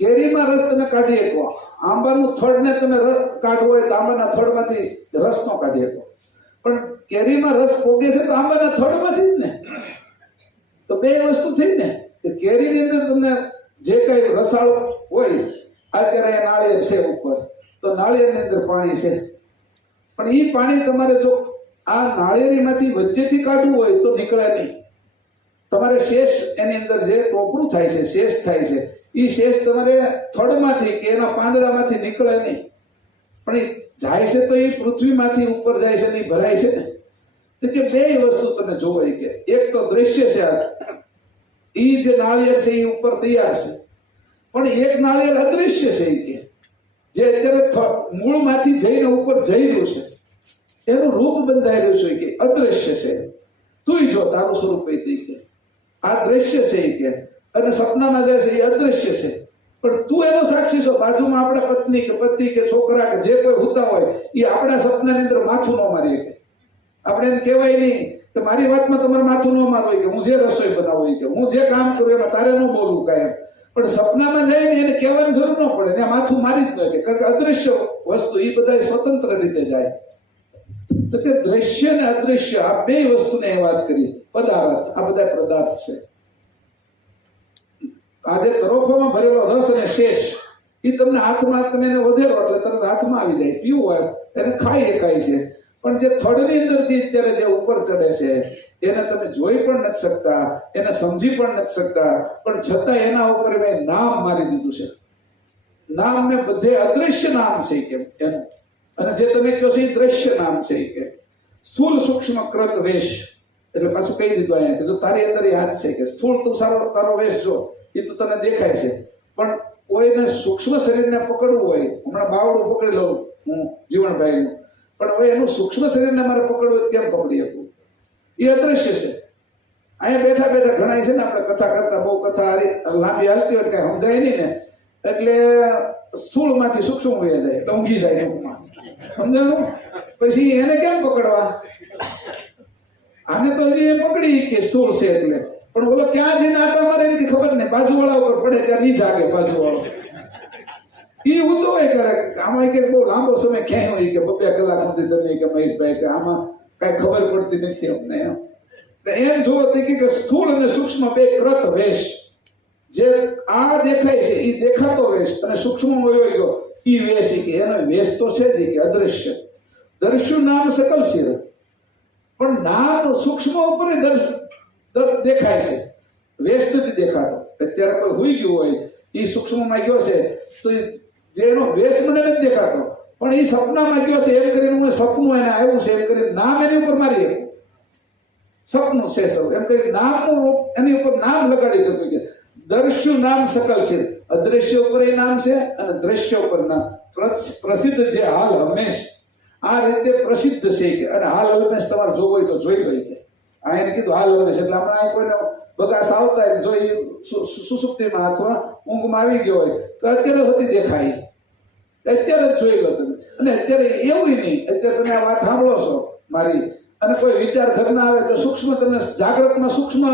કેરીમાં રસ તમે કાઢી શકો, આંબાનું થડને તમે કાઢવો હોય તો આંબાના થડમાંથી રસ નો કાઢી શકો, પણ કેરીમાં રસ પોગે છે તો આંબાના થડમાંથી જ ને. તો બે વસ્તુ થઈ ને કે કેરીની અંદર તમને જે કઈ રસાળો હોય, અત્યારે નાળિયેર છે ઉપર, તો નાળિયેરની અંદર પાણી છે, પણ એ પાણી તમારે જો આ નાળિયેરીમાંથી વચ્ચેથી કાઢવું હોય તો નીકળે નહીં. તમારે શેષ એની અંદર જે ટોપરું થાય છે, શેષ થાય છે, એ શેષ તમારે થડમાંથી કે એના પાંદડામાંથી નીકળે નહીં, પણ એ જાય છે તો એ પૃથ્વીમાંથી ઉપર જાય છે ને ભરાય છે ને. તો કે બે વસ્તુ તમે જોવો કે એક તો દ્રશ્ય છે, એ જે નાળિયેર છે એ ઉપર તૈયાર છે, પણ એક નાળિયેર અદૃશ્ય છે કે જે અત્યારે મૂળમાંથી જઈને ઉપર જઈ રહ્યું છે. એનું રૂપ બંધાઈ રહ્યું છે કે અદ્રશ્ય છે. તું જો તારું સ્વરૂપ એ કે આ દ્રશ્ય છે એ કે, અને સપનામાં જાય છે એ અદ્રશ્ય છે, પણ તું એનો સાક્ષી છો. બાજુમાં આપણા પત્ની કે પતિ કે છોકરા કે જે કોઈ હોતા હોય એ આપણા સપનાની અંદર માથું ન મારી શકે. આપણે એમ કહેવાય નહીં કે મારી વાતમાં તમારે માથું ન મારવું કે હું જે રસોઈ બનાવું કે હું જે કામ કરું એમાં તારે ન બોલવું કાંઈ. પણ સપનામાં જાય ને એને કહેવાની જરૂર ન પડે, એને માથું મારી જ ન કે, કારણ કે અદ્રશ્ય વસ્તુ એ બધા સ્વતંત્ર રીતે જાય. તો કે દ્રશ્ય ને અદ્રશ્ય આ બે વસ્તુને વાત કરી. પદાર્થ, આ બધા પદાર્થ છે. આજે તરોફામાં ભરેલો રસ અને શેષ એ તમને હાથમાં, તમે એને વધેરો એટલે તરત હાથમાં આવી જાય, પીવું હોય એને ખાઈ શકાય છે. પણ જે થડની અંદરથી અત્યારે જે ઉપર ચડે છે એને તમે જોઈ પણ નથી શકતા, એને સમજી પણ નથી શકતા, પણ છતાં એના ઉપર મેં નામ મારી દીધું છે. નામ મેં બધે અદ્રશ્ય નામ છે કે એનું, અને જે તમે કહો છો એ દ્રશ્ય નામ છે કે સ્થૂળ સૂક્ષ્મ કૃત વેશ. એટલે પાછું કહી દીધું અહીંયા કે જો તારી અંદર યાદ છે કે સ્થૂળ તું તારો વેશ જો એ તો તને દેખાય છે, પણ કોઈને સૂક્ષ્મ શરીરને પકડવું હોય, હમણાં બાવડું પકડી લઉં હું જીવણભાઈનું, પણ હવે એનું સૂક્ષ્મ શરીરને મારે પકડવું હોય કેમ પકડી શકું? એ અદ્રશ્ય છે. અહીંયા બેઠા બેઠા ઘણા છે ને, આપણે કથા કરતા બહુ કથા લાંબી હાલતી હોય કઈ સમજાય નહીં ને, એટલે સ્થૂળમાંથી સૂક્ષ્મ વયા જાય એટલે ઊંઘી જાય એમાં, સમજાણું? પછી એને કેમ પકડવા? આને તો હજી પકડી કે સ્થૂળ છે એટલે, પણ ઓલો ક્યાં જઈને આટા મારે એની ખબર નહીં, બાજુવાળા ઉપર પડે ત્યારે ઈ જાગે બાજુવાળો. ઈ હું તો હોય કરે આમાં કે બહુ લાંબો સમય ક્યાંય હોય કે 2 કલાક સુધી તમે કે મહેશભાઈ કે આમાં કઈ ખબર પડતી નથી અમને. એમ જોવો કે સ્થૂળ અને સૂક્ષ્મ બે કૃત વેશ, જે આ દેખાય છે એ દેખાતો વેશ, અને સૂક્ષ્મ હોય ગયો એ વેશ કે એનો વેશ તો છે જ કે અદ્રશ્ય. દર્શુ નામ સકલ શિર, પણ નામ સૂક્ષ્મ ઉપર દેખાય છે, વેશ નથી દેખાતો. અત્યારે કોઈ હોઈ ગયું હોય એ સૂક્ષ્મમાં ગયો છે તો જેનો વેશ મને નથી દેખાતો, પણ એ સપનામાં ગયો છે એમ કરીને હું સપનું એને આવ્યું છે એમ કરીને નામ એની ઉપર મારી સપનું છે સૌ એમ કરી નામનું રૂપ એની ઉપર નામ લગાડી શકું કે દર્શુ નામ સકલ છે. અદ્રશ્ય ઉપર એ નામ છે અને દ્રશ્ય ઉપર નામ. પ્રસિદ્ધ છે હાલ હંમેશ, આ રીતે પ્રસિદ્ધ છે કે, અને હાલ હંમેશ તમારે જોવો હોય તો જોઈ લો કે. આ એને કીધું હાલ હંમેશ એટલે હમણાં કોઈને બગાસ આવતા હોય જો એ સુસુપ્તિમાં અથવા ઊંઘમાં આવી ગયો હોય તો અત્યારે સુધી દેખાય, અત્યારે જ જોઈ લો તમે. અને અત્યારે એવું નહીં, અત્યારે તમે આ વાત સાંભળો છો મારી, અને કોઈ વિચાર ઘરના આવે તો સૂક્ષ્મ તમે જાગ્રતમાં સૂક્ષ્મ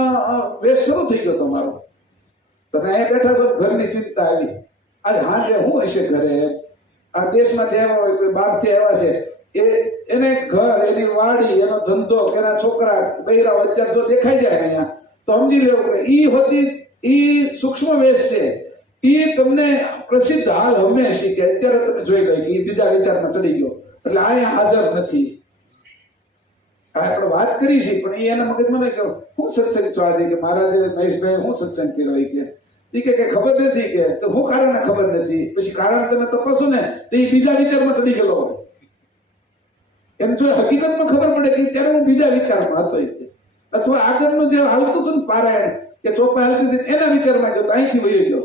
વેશ શરૂ થઈ ગયો તમારો. તમે અહીંયા બેઠા છો, ઘરની ચિંતા આવી, આજે હાજે શું હશે ઘરે, આ દેશમાંથી આવ્યા હોય કોઈ બહારથી આવ્યા છે, એને ઘર, એની વાડી, એનો ધંધો, એના છોકરા બૈરાઓ અત્યારે જો દેખાઈ જાય અહીંયા તો સમજી લેવું કે ઈ હોતી ઈ સૂક્ષ્મ વેશ છે. ઈ તમને પ્રસિદ્ધ હાલ હંમેશ કે અત્યારે તમે જોઈ લો કે ઈ બીજા વિચારમાં ચડી ગયો એટલે અહીંયા હાજર નથી. આપણે વાત કરી છે પણ એ એના મગજમાં નહીં કે હું સત્સંગ છો આજે કે મહારાજે મહેશભાઈ હું સત્સંગ કર્યો કે ખબર નથી કે તો હું કારણ ખબર નથી. પછી કારણ તમે તપાસો ને તો એ બીજા વિચારમાં ચડી ગયેલો હોય. એમ જો હકીકતમાં ખબર પડે કે ત્યારે હું બીજા વિચારમાં હતો, અથવા આગળનું જે હાલતું હતું ને પારાયણ કે ચોપા હાલતી હતી એના વિચારમાં ગયો, અહીંથી વહી ગયો,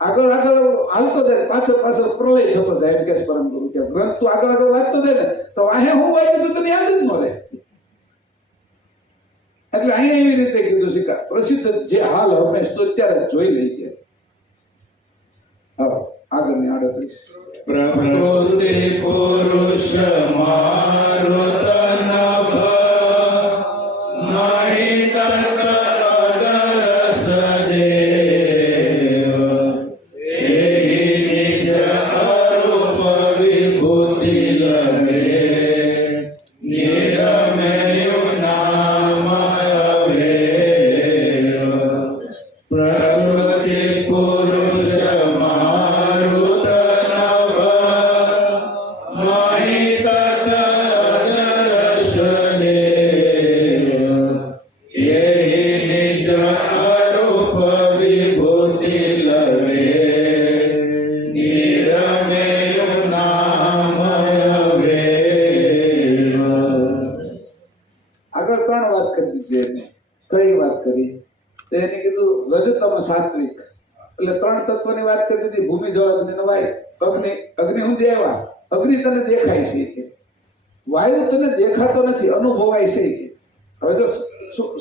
આગળ હાલતો જાય, પાછળ પ્રલય થતો જાય. એમ કે પરમ ગુરુ કે ગ્રંથ તો આગળ વાંચતો જાય ને તો અહીં હું વાંચ્યું તો તને યાદ જ ન રહે. એટલે અહીંયા એવી રીતે કીધું છે કે પ્રસિદ્ધ જે હાલ હંમેશ તો અત્યારે જોઈ લઈ ગયા. હવે આગળની 38 પ્રકૃતિ પુરુષ મારુત નભ નહીં તરસ દેવ એહી નિજ અરૂપ વિભૂતિ લગે નિરમેયુ નામ અવેવ. પ્રકૃતિ પુરુષ મારુત નભ નહીં તરસ દેવ એહી નિજ અરૂપ વિભૂતિ લગે નિરમેયુ નામ અવેવ. આગળ 3 વાત કરી દીધી એને. કઈ વાત કરી તો એને કીધું રજતમ સાત્વિક, એટલે 3 તત્વની વાત કરી દીધી. ભૂમિ જળ અગ્નિ વાય, અગ્નિ સુધી આવ્યા, અગ્નિ તને દેખાય છે કે વાયુ તને દેખાતો નથી, અનુભવાય છે કે. હવે જો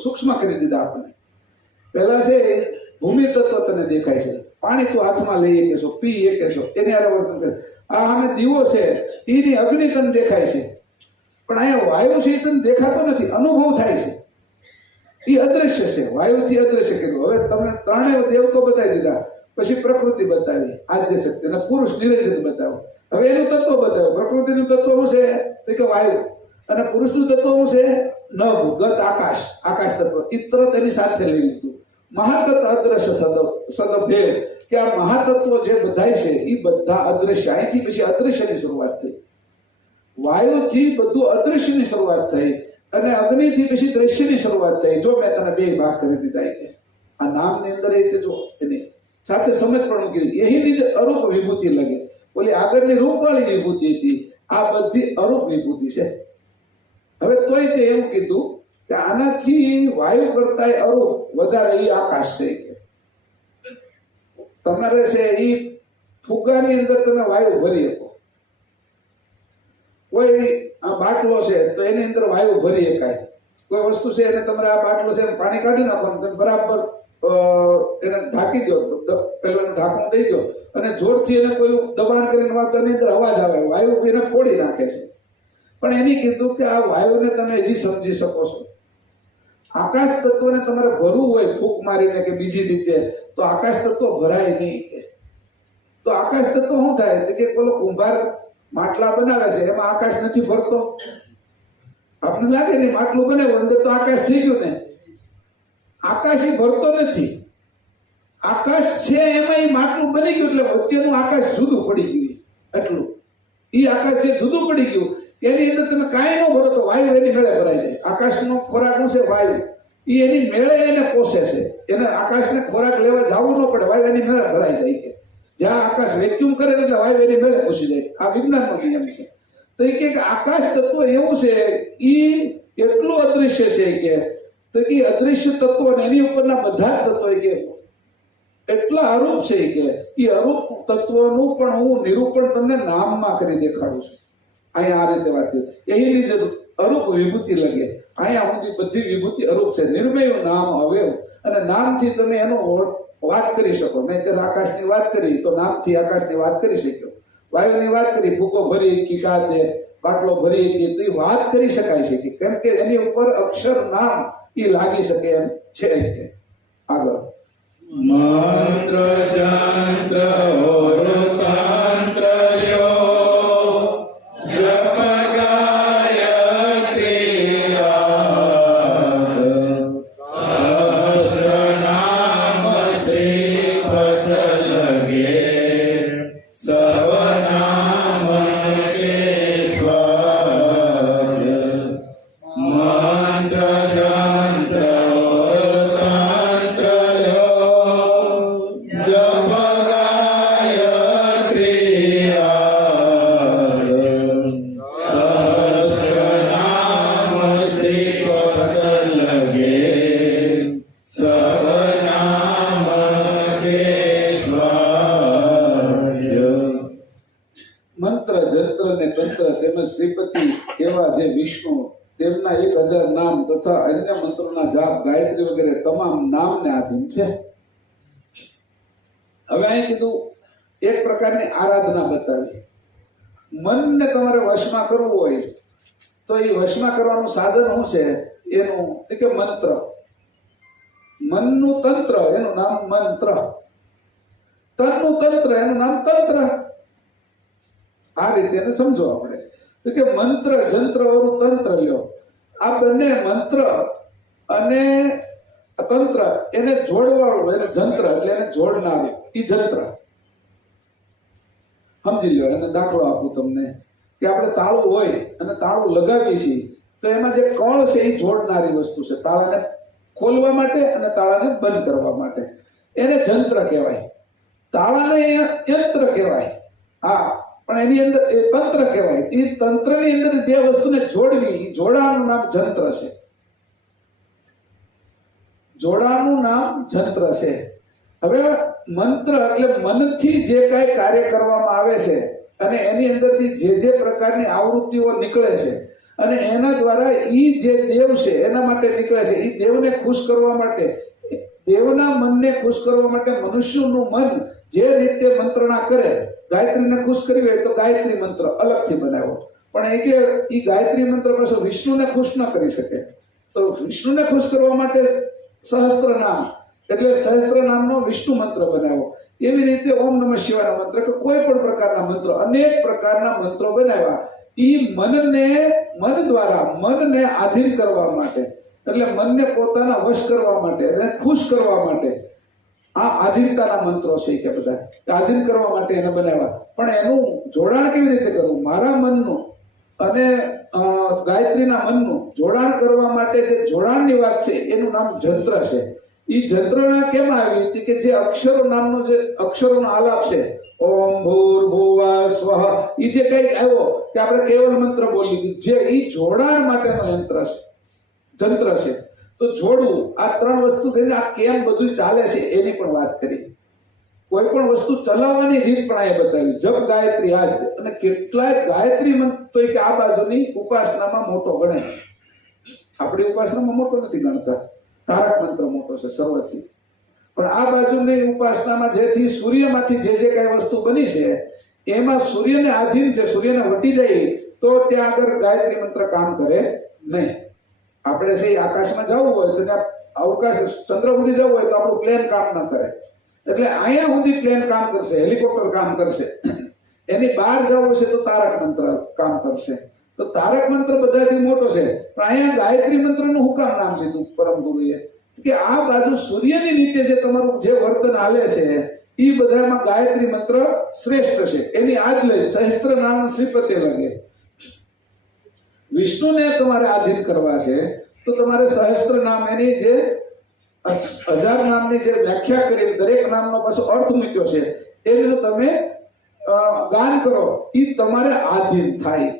સૂક્ષ્મ કરી દીધા આપણે. પહેલા છે ભૂમિ તત્વ તને દેખાય છે, પાણી તું હાથમાં લઈ શકે છો, પી શકે છો, એને હારે વર્તન કરે. આ સામે દીવો છે, એની અગ્નિ તને દેખાય છે, પણ અહીંયા વાયુ છે એ તને દેખાતો નથી, અનુભવ થાય છે. એ અદ્રશ્ય છે, વાયુથી અદ્રશ્ય કીધું. હવે તમને ત્રણેય દેવતો બતાવી દીધા, પછી પ્રકૃતિ બતાવી, આદ્ય શક્તિ, અને પુરુષ નિરંજન બતાવ્યું. હવે એનું તત્વ બતાવ્યું. પ્રકૃતિનું તત્વ શું છે તો કે વાયુ, અને પુરુષનું તત્વ શું છે નભ, ગત, આકાશ, આકાશ તત્વ. એ તરત એની સાથે લઈ લીધું. મહાતત્વ અદ્રશ્ય સદભેદ, કે આ મહાતત્વ જે બધાય છે એ બધા અદ્રશ્ય. અહીંથી પછી અદ્રશ્યની શરૂઆત થઈ. વાયુથી બધું અદ્રશ્યની શરૂઆત થઈ, અને અગ્નિથી પછી દ્રશ્યની શરૂઆત થઈ. જો મેં તને બે ભાગ કરી દીધા કે આ નામની અંદર એ જો એની સાથે સમજ પણ મૂકી. એની જ અરૂપ વિભૂતિ લગે. ઓલી આગળની રૂપવાળી વિભૂતિ હતી, આ બધી અરૂપ વિભૂતિ છે. હવે તોય તે એવું કીધું કે આનાથી વાયુ કરતા અરૂપ વધારે એ આકાશ છે કે તમારે છે એ ફુગ્ગાની અંદર તમે વાયુ ભરી શકો. કોઈ બાટલો છે તો એની અંદર વાયુ ભરી શકાય. કોઈ વસ્તુ છે એને તમારે આ બાટલો છે પાણી કાઢી નાખવાનું, તમે બરાબર એને ઢાંકી દો, પેલું ઢાંકણું દઈ દો, અને જોરથી એને કોઈ દબાણ કરીને વાંચો, એની અંદર અવાજ આવે, વાયુ એને ફોડી નાખે છે. પણ એની કીધું કે આ વાયુને તમે હજી સમજી શકો છો. આકાશ તત્વને તમારે ભરવું હોય ફૂંક મારીને કે બીજી રીતે, તો આકાશ તત્વ ભરાય નહીં. તો આકાશ તત્વ શું થાય કે પેલો કુંભાર માટલા બનાવે છે, એમાં આકાશ નથી ભરતો. આપણે લાગે નહીં માટલું બનાવ્યું અંદર તો આકાશ થઈ ગયું ને. આકાશ એ ભરતો નથી. આકાશ છે એમાં એ માટલું બની ગયું, એટલે વચ્ચેનું આકાશ જુદું પડી ગયું. એટલું એ આકાશ જે જુદું પડી ગયું એની અંદર તમે કાંઈ ન ભરો તો વાયુ એની મેળે ભરાઈ જાય. આકાશનો ખોરાક શું છે? વાયુ. એ એની મેળે એને પોષે છે. એને આકાશને ખોરાક લેવા જવું ન પડે, વાયુ એની મેળે ભરાઈ જાય. કે જ્યાં આકાશ વેક્યુમ કરે એટલે વાયુ એની મેળે પોષી જાય. આ વિજ્ઞાનનો નિયમ છે. તો એ કે આકાશ તત્વ એવું છે, એ એટલું અદૃશ્ય છે કે તો કે અદૃશ્ય તત્વ અને એની ઉપરના બધા જ તત્વો કે એટલા અરૂપ છે કે એ અરૂપ તત્વનું પણ હું નિરૂપણ તમને નામમાં કરી દેખાડું છું. અહીંયા આ રીતે વાત કરી. એની જે અરૂપ વિભૂતિ લગે, અહીંયા હું બધી વિભૂતિ અરૂપ છે. નિર્મય નામ અવયવ, અને નામથી તમે એનો વાત કરી શકો. મેં ત્યારે આકાશની વાત કરી તો નામથી આકાશની વાત કરી શક્યો. વાયુની વાત કરી, ફૂકો ભરી કી કાતે, બાટલો ભરી કી, તો એ વાત કરી શકાય છે કે કેમ કે એની ઉપર અક્ષર નામ એ લાગી શકે એમ છે. આગળ મંત્ર જંત્ર હોરતાંત્ર યો જપ ગાયત્રી આદ સહસ્ર નામ શ્રીપદ લગે સર્વ નામ કે સ્વાદ મંત્ર જંત્ર શ્રીપતિ એવા જે વિષ્ણુ, તેમના 1000 નામ તથા અન્ય મંત્રોના જાપ, ગાયત્રી વગેરે તમામ નામને આધીન છે. હવે અહીં કીધું એક પ્રકારની આરાધના બતાવી. મનને તમારે વશમાં કરવું હોય તો એ વશમાં કરવાનું સાધન શું છે? એનું કે મંત્ર. મનનું તંત્ર એનું નામ મંત્ર, તનનું તંત્ર એનું નામ તંત્ર. આ રીતે એને સમજો આપણે. તો કે મંત્ર જંત્ર વાળું તંત્ર લ્યો. આ બંને મંત્ર અને તંત્ર એને જોડવાળું, એને જંત્ર એટલે એને જોડનારું, એ જંત્ર. સમજી લ્યો. એને દાખલો આપું તમને કે આપણે તાળું હોય અને તાળું લગાવીએ છીએ તો એમાં જે કળ છે એ જોડનારી વસ્તુ છે. તાળાને ખોલવા માટે અને તાળાને બંધ કરવા માટે એને જંત્ર કહેવાય. તાળાને યંત્ર કહેવાય. હા, પણ એની અંદર એ તંત્ર કહેવાય. એ તંત્રની અંદર બે વસ્તુને જોડવી, જોડાણનું નામ જંત્ર છે. જોડાણનું નામ જંત્ર છે. હવે મંત્ર એટલે મનથી જે કાંઈ કાર્ય કરવામાં આવે છે અને એની અંદરથી જે પ્રકારની આવૃત્તિઓ નીકળે છે અને એના દ્વારા ઈ જે દેવ છે એના માટે નીકળે છે. ઈ દેવને ખુશ કરવા માટે, દેવના મનને ખુશ કરવા માટે મનુષ્યનું મન જે રીતે મંત્રણા કરે, ગાયત્રીને ખુશ કરવી હોય તો ગાયત્રી મંત્ર અલગથી બનાવો, પણ એ કે ઈ ગાયત્રી મંત્ર પાછો વિષ્ણુને ખુશ ન કરી શકે. તો વિષ્ણુને ખુશ કરવા માટે સહસ્ત્ર નામ એટલે સહસ્ત્ર નામનો વિષ્ણુ મંત્ર બનાવ્યો. એવી રીતે ઓમ નમઃ શિવાયનો મંત્ર કે કોઈ પણ પ્રકારના મંત્રો, અનેક પ્રકારના મંત્રો બનાવ્યા. ઈ મન દ્વારા મનને આધીન કરવા માટે, એટલે મનને પોતાના વશ કરવા માટે અને ખુશ કરવા માટે આ આધીનતાના મંત્રો છે કે બધા આધીન કરવા માટે એને બનાવ્યા. પણ એનું જોડાણ કેવી રીતે કરવું? મારા મનનું અને ગાયત્રીના મનનું જોડાણ કરવા માટે જે જોડાણની વાત છે એનું નામ જંત્ર છે. ઈ જંત્રણા કેમ આવી હતી કે જે અક્ષરો નામનો જે અક્ષરોનો આલાપ છે, ઓમ ભૂર્ભુવઃ સ્વઃ, ઈ જે કઈ આવ્યો કે આપણે કેવલ મંત્ર બોલી, જે ઈ જોડાણ માટેનો જંત્ર છે. તો જોડવું, આ ત્રણ વસ્તુ કરીને આ કેમ બધું ચાલે છે એની પણ વાત કરી. કોઈ પણ વસ્તુ ચલાવવાની રીત પણ અહીંયા બતાવી. જપ ગાયત્રી આજ, અને કેટલાય ગાયત્રી મંત્ર કે આ બાજુની ઉપાસનામાં મોટો ગણે છે. આપણી ઉપાસનામાં મોટો નથી ગણતા, તારક મંત્ર મોટો છે સર્વથી. પણ આ બાજુની ઉપાસનામાં જેથી સૂર્યમાંથી જે કઈ વસ્તુ બની છે એમાં સૂર્યને આધીન છે, સૂર્યને વટી જાય તો ત્યાં આગળ ગાયત્રી મંત્ર કામ કરે નહીં. આપણે છે આકાશમાં જવું હોય તો ત્યાં અવકાશ ચંદ્ર સુધી જવું હોય તો આપણું પ્લેન કામ ન કરે. એટલે અહીંયા સુધી પ્લેન કામ કરશે, હેલિકોપ્ટર કામ કરશે. એની બહાર જવું છે તો તારક મંત્ર કામ કરશે. તો તારક મંત્ર બધાથી મોટો છે, પણ અહીંયા ગાયત્રી મંત્રનું હું કામ નામ લીધું પરમ ગુરુએ કે આ બાજુ સૂર્યની નીચે જે તમારું જે વર્તન હાલે છે એ બધામાં ગાયત્રી મંત્ર શ્રેષ્ઠ છે. એની આજ લઈ સહસ્ત્ર નામ શ્રીપતે લગે. વિષ્ણુને તમારે આધીન કરવા છે તો તમારે સહસ્ત્ર નામ, એની જે 1000 નામની જે વ્યાખ્યા કરી, દરેક નામનો પાછો અર્થ મૂક્યો છે એનું તમે ગાન કરો, એ તમારે આધીન થાય.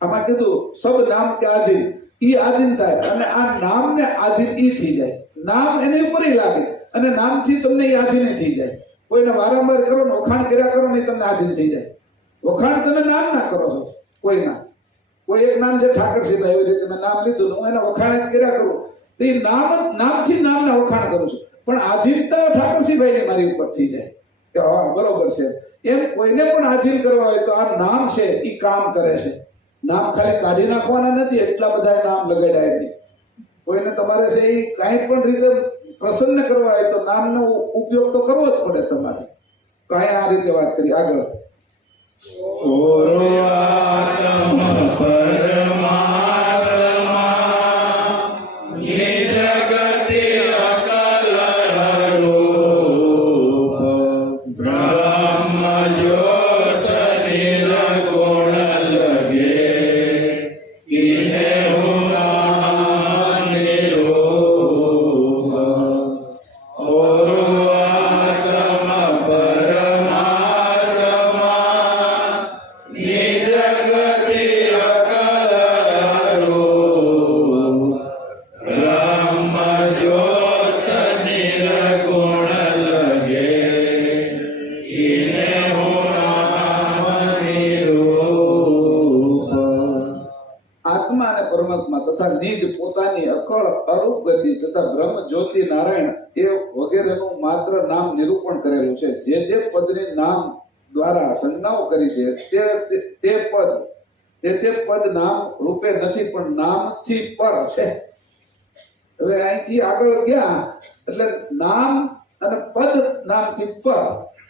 આમાં કીધું સબ નામ કે આધીન, ઈ આધીન થાય અને આ નામને આધીન ઈ થઈ જાય. નામ એની ઉપર લાગે અને નામથી તમને ઈ આધીન થઈ જાય. કોઈને વારંવાર કરો ને વખાણ કર્યા કરો ને તમને આધીન થઈ જાય. વખાણ તમે નામ ના કરો છો કોઈના. કોઈ એક નામ છે ઠાકરસિંહભાઈ, એવી રીતે મેં નામ લીધું, હું એના વખાણ જ કર્યા કરું તો એ નામથી નામના વખાણ કરું છું, પણ આધીનતા ઠાકરસિંહભાઈની મારી ઉપર થઈ જાય કે હા બરોબર છે. એમ કોઈને પણ આધીન કરવા હોય તો આ નામ છે એ કામ કરે છે. નામ ખાલી કાઢી નાખવાના નથી, એટલા બધા નામ લગાડ્યા નહીં. કોઈને તમારે છે એ કાંઈ પણ રીતે પ્રસન્ન કરવા હોય તો નામનો ઉપયોગ તો કરવો જ પડે તમારે. તો અહીંયા આ રીતે વાત કરી. આગળ પૂર્વાત્મ પરમાત્મા નિજગતિ અકલ રૂપ બ્રહ્મ જ્યોત નિર્ગુણ લગે ઇને હુના નિરૂપ. પૂર્વાત્મ પરમાત્મા નિજગતિ અકલ રૂપ બ્રહ્મ જ્યોત નિર્ગુણ લગે ઇને હુના નિરૂપ. આત્મા અને પરમાત્મા તથા નિજ પોતાની અકળ અરૂપ ગતિ તથા બ્રહ્મ જ્યોતિ નારાયણ એ વગેરેનું માત્ર નામ નિરૂપણ કરેલું છે. જે પદની નામ દ્વારા સંજ્ઞાઓ કરી છે તે પદ નામ રૂપે નથી પણ નામથી પર છે. હવે અહીંથી આગળ ગયા એટલે નામ અને પદ નામથી પર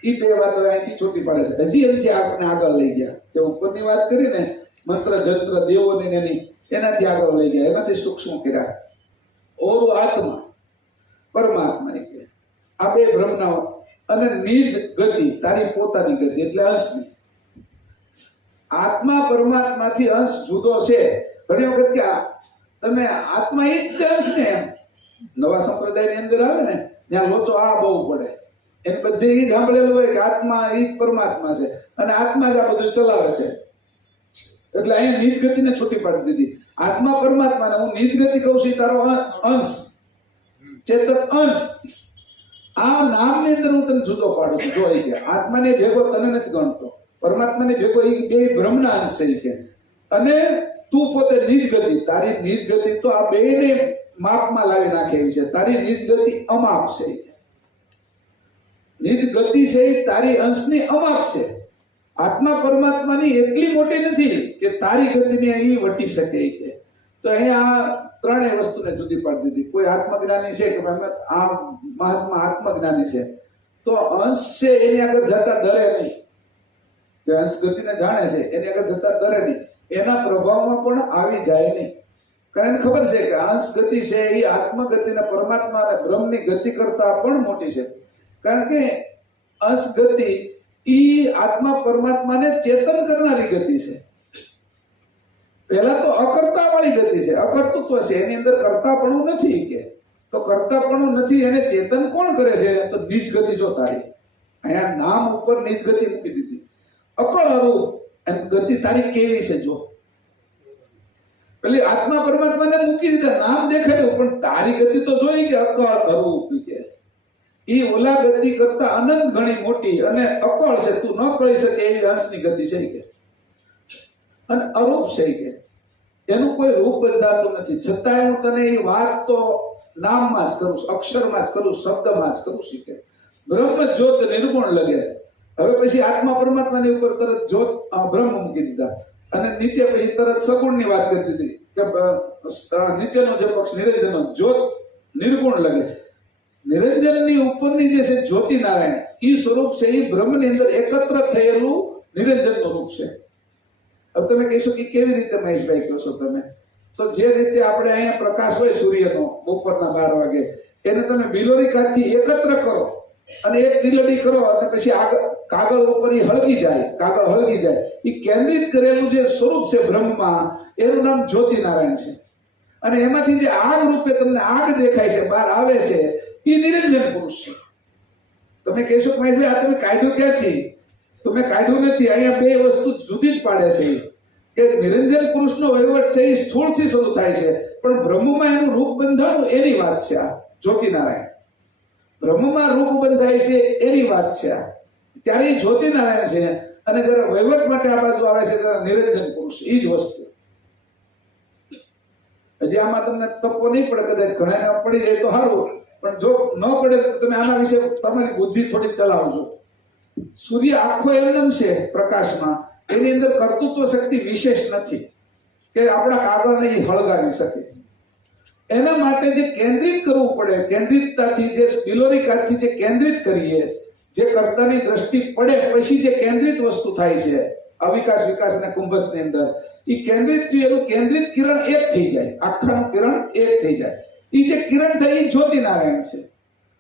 એ બે વાતો અહીંથી છૂટી પડે છે. હજી એમથી આપણે આગળ લઈ ગયા. જે ઉપરની વાત કરી ને મંત્ર જંત્ર દેવોની એની, એનાથી આગળ લઈ ગયા, એનાથી સૂક્ષ્મ કર્યા. ઓરું આત્મા પરમાત્મા કે આ બે બ્રહ્મના અને નિજ ગતિ તારી પોતાની ગતિ એટલે અંશની. આત્મા પરમાત્માથી અંશ જુદો છે. ઘણી વખત કે તમે આત્મા એ જ અંશ ને એમ નવા સંપ્રદાયની અંદર આવે ને ત્યાં લોચો આ બહુ પડે. એને બધે એ જ સાંભળેલું હોય કે આત્મા એ જ પરમાત્મા છે અને આત્મા જ આ બધું ચલાવે છે. એટલે અહીંયા નિજ ગતિને છૂટી પાડી દીધી. આત્મા પરમાત્માને હું નિજ ગતિ કહું છું, તારો અંશ ચેતન અંશ. આ નામની અંદર હું તને જુદો પાડું છું. જો આત્માને ભેગો તને નથી ગણતો, પરમાત્માને ભેગો એ બે બ્રહ્મના અંશ છે કે અને તું પોતે નિજ ગતિ, તારી નિજ ગતિ તો આ બેયને માપમાં લાવી નાખેલી છે. તારી નિજ ગતિ અમાપ છે. નિજ ગતિ છે એ તારી અંશની અમાપ છે. આત્મા પરમાત્માની એટલી મોટી નથી કે તારી ગતિને અહીં વટી શકે કે. તો અહીંયા આ ત્રણેય વસ્તુને જુદી પાડી દીધી. કોઈ આત્મજ્ઞાની છે કે ભાઈ આ મહાત્મા આત્મજ્ઞાની છે તો અંશ છે એની આગળ જતા ડરે નહીં. જે અંશ ગતિને જાણે છે એની આગળ જતા ડરે નહીં, એના પ્રભાવમાં પણ આવી જાય નહીં. કારણ એને ખબર છે કે અંશ ગતિ છે એ આત્મગતિને પરમાત્મા અને બ્રહ્મની ગતિ કરતા પણ મોટી છે. કારણ કે અંશ ગતિ ઈ આત્મા પરમાત્માને ચેતન કરનારી ગતિ છે. પહેલા તો અકર્તા વાળી ગતિ છે, અકર્તૃત્વ છે, એની અંદર કર્તાપણું નથી કે. તો કર્તાપણું નથી એને ચેતન કોણ કરે છે? તો નિજ ગતિ જો તારી અહીંયા નામ ઉપર નિજ ગતિ મૂકી દીધી. અકળ અરૂપ અને ગતિ તારી કેવી છે જો. પેલી આત્મા પરમાત્માને મૂકી દીધા, નામ દેખાડ્યું, પણ તારી ગતિ તો જોઈ કે અકળ અરૂપ કે. ઈ ઓલા ગતિ કરતા અનંત ઘણી મોટી અને અકળ છે, તું ન કરી શકે એવી અંશની ગતિ છે કે. અને અરૂપ છે કે એનું કોઈ રૂપ બંધાતું નથી. છતાંય હું તને એ વાત તો નામમાં જ કરું, અક્ષરમાં જ કરું, શબ્દમાં જ કરું છું કે બ્રહ્મ જ્યોત નિર્ગુણ લગે. હવે પછી આત્મા પરમાત્માની ઉપર તરત જ્યોત બ્રહ્મ મૂકી દીધા અને નીચે પછી તરત સગુણની વાત કરી દીધી કે નીચેનો જે પક્ષ નિરંજનનો જ્યોત નિર્ગુણ લગે. નિરંજનની ઉપરની જે છે જ્યોતિ નારાયણ ઈ સ્વરૂપ છે, એ બ્રહ્મની અંદર એકત્ર થયેલું નિરંજનનું રૂપ છે. હવે તમે કહેશો કે કેવી રીતે મહેશભાઈ કહો છો તમે? તો જે રીતે આપણે અહીંયા પ્રકાશ હોય સૂર્યનો બપોરના 12 વાગે, એને તમે બિલોરી કાચથી એકત્ર કરો અને એક ટીલડી કરો અને પછી કાગળ ઉપર એ હળગી જાય, કાગળ હળગી જાય. એ કેન્દ્રિત કરેલું જે સ્વરૂપ છે બ્રહ્મમાં, એનું નામ જ્યોતિ નારાયણ છે. અને એમાંથી જે આગ રૂપે તમને આગ દેખાય છે, બહાર આવે છે, એ નિરંજન પુરુષ છે. તમે કહેશો કે મહેશભાઈ આ તમે કાઢ્યું ક્યાંથી? તમે કાઢ્યું નથી. અહીંયા બે વસ્તુ જુદી જ પાડે છે કે નિરંજન પુરુષનો વહીવટ છે એ સ્થૂળથી શરૂ થાય છે, પણ બ્રહ્મમાં એનું રૂપ બંધાણું એની વાત છે. આ જ્યોતિનારાયણ બ્રહ્મમાં રૂપ બંધાય છે એની વાત છે. આ ત્યારે એ જ્યોતિનારાયણ છે અને જયારે વહીવટ માટે આ બાજુ આવે છે ત્યારે નિરંજન પુરુષ. એ જ વસ્તુ. હજી આમાં તમને તપો નહીં પડે, કદાચ ઘણા પડી જાય તો સારું, પણ જો ન પડે તો તમે આના વિશે તમારી બુદ્ધિ થોડી ચલાવજો. સૂર્ય આખો એમનેમ છે પ્રકાશમાં, એની અંદર કર્તૃત્વ શક્તિ વિશેષ નથી કે આપણા કાગળને એ હળગાવી શકે. એના માટે જે કેન્દ્રિત કરવું પડે, કેન્દ્રિતતાથી જે બિલોરી કાચથી જે કેન્દ્રિત કરીએ, જે કર્તાની દ્રષ્ટિ પડે પછી જે કેન્દ્રિત વસ્તુ થાય છે અવિકાસ વિકાસ ને કુંભસની અંદર, એ કેન્દ્રિત એનું કેન્દ્રિત કિરણ એક થઈ જાય, આખાનું કિરણ એક થઈ જાય. એ જે કિરણ થાય એ જ્યોતિનારાયણ છે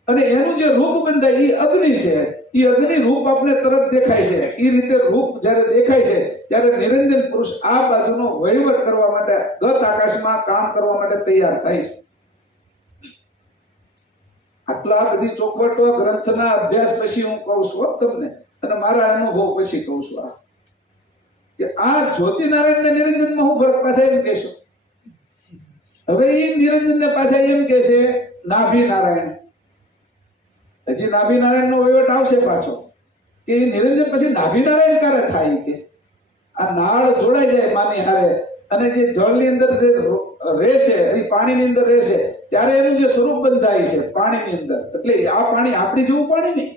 અને એનું જે રૂપ બંધાય એ અગ્નિ છે. એ અગ્નિ રૂપ આપણે તરત દેખાય છે. એ રીતે રૂપ જ્યારે દેખાય છે ત્યારે નિરંજન પુરુષ આ બાજુનો વહીવટ કરવા માટે ગત આકાશમાં કામ કરવા માટે તૈયાર થાય છે. આટલા બધી ચોખવટો ગ્રંથના અભ્યાસ પછી હું કહું છું તમને, અને મારા અનુભવ પછી કહું છું આ કે આ જ્યોતિનારાયણ ને નિરંજનમાં હું ફરક પાછા એમ કહેશો. હવે એ નિરંજન ને પાછા એમ કે છે નાભી નારાયણ. હજી નાભી નારાયણ નો વહીવટ આવશે પાછો કે એ નિરંજન પછી નાભી નારાયણ ક્યારે થાય કે આ નાળ જોડાઈ જાય માની હારે અને જે જળની અંદર જે રહે છે એ પાણીની અંદર રહે છે ત્યારે એનું જે સ્વરૂપ બંધાય છે પાણીની અંદર. એટલે આ પાણી આપણી જેવું પાણી નહીં,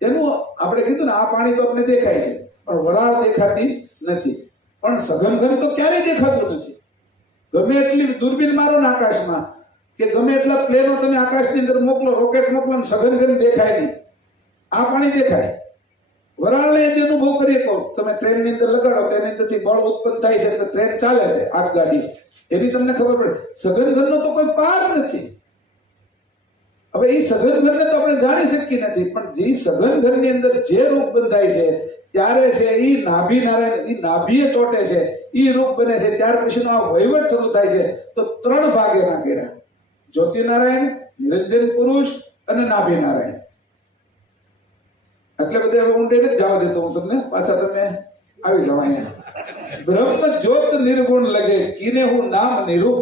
એનું આપણે કીધું ને આ પાણી તો આપણે દેખાય છે પણ વરાળ દેખાતી નથી. પણ સઘન ઘન તો ક્યારેય દેખાતું નથી. ગમે એટલી દૂરબીન મારો ને આકાશમાં કે ગમે એટલા પ્લેનો તમે આકાશની અંદર મોકલો, રોકેટ મોકલો, સઘન ઘન દેખાય નહીં. આ પાણી દેખાય. વરાળને જે અનુભવ કરીએ કહો તમે ટ્રેનની અંદર લગાડો તો એની અંદરથી બળ ઉત્પન્ન થાય છે એટલે ટ્રેન ચાલે છે, આગગાડી, એની તમને ખબર પડે. સઘન ઘનનો તો કોઈ પાર નથી. હવે એ સઘન ઘનને તો આપણે જાણી શકીએ નથી, પણ જે સઘન ઘનની અંદર જે રૂપ બંધાય છે ત્યારે છે એ નાભી નારાયણ, એ નાભીએ ચોટે છે, એ રૂપ બને છે. ત્યાર પછીનો આ વહીવટ શરૂ થાય છે. તો 3 ભાગે ના કર્યા: જ્યોતિનારાયણ, નિરંજન પુરુષ અને નાભી નારાયણ. એટલે બધે હવે ઊંડે નથી જવા દેતો હું તમને, પાછા તમે આવી જાવ અહીંયા. બ્રહ્મ જ્યોત નિર્ગુણ લગે કીને હું નામ નિરૂપ.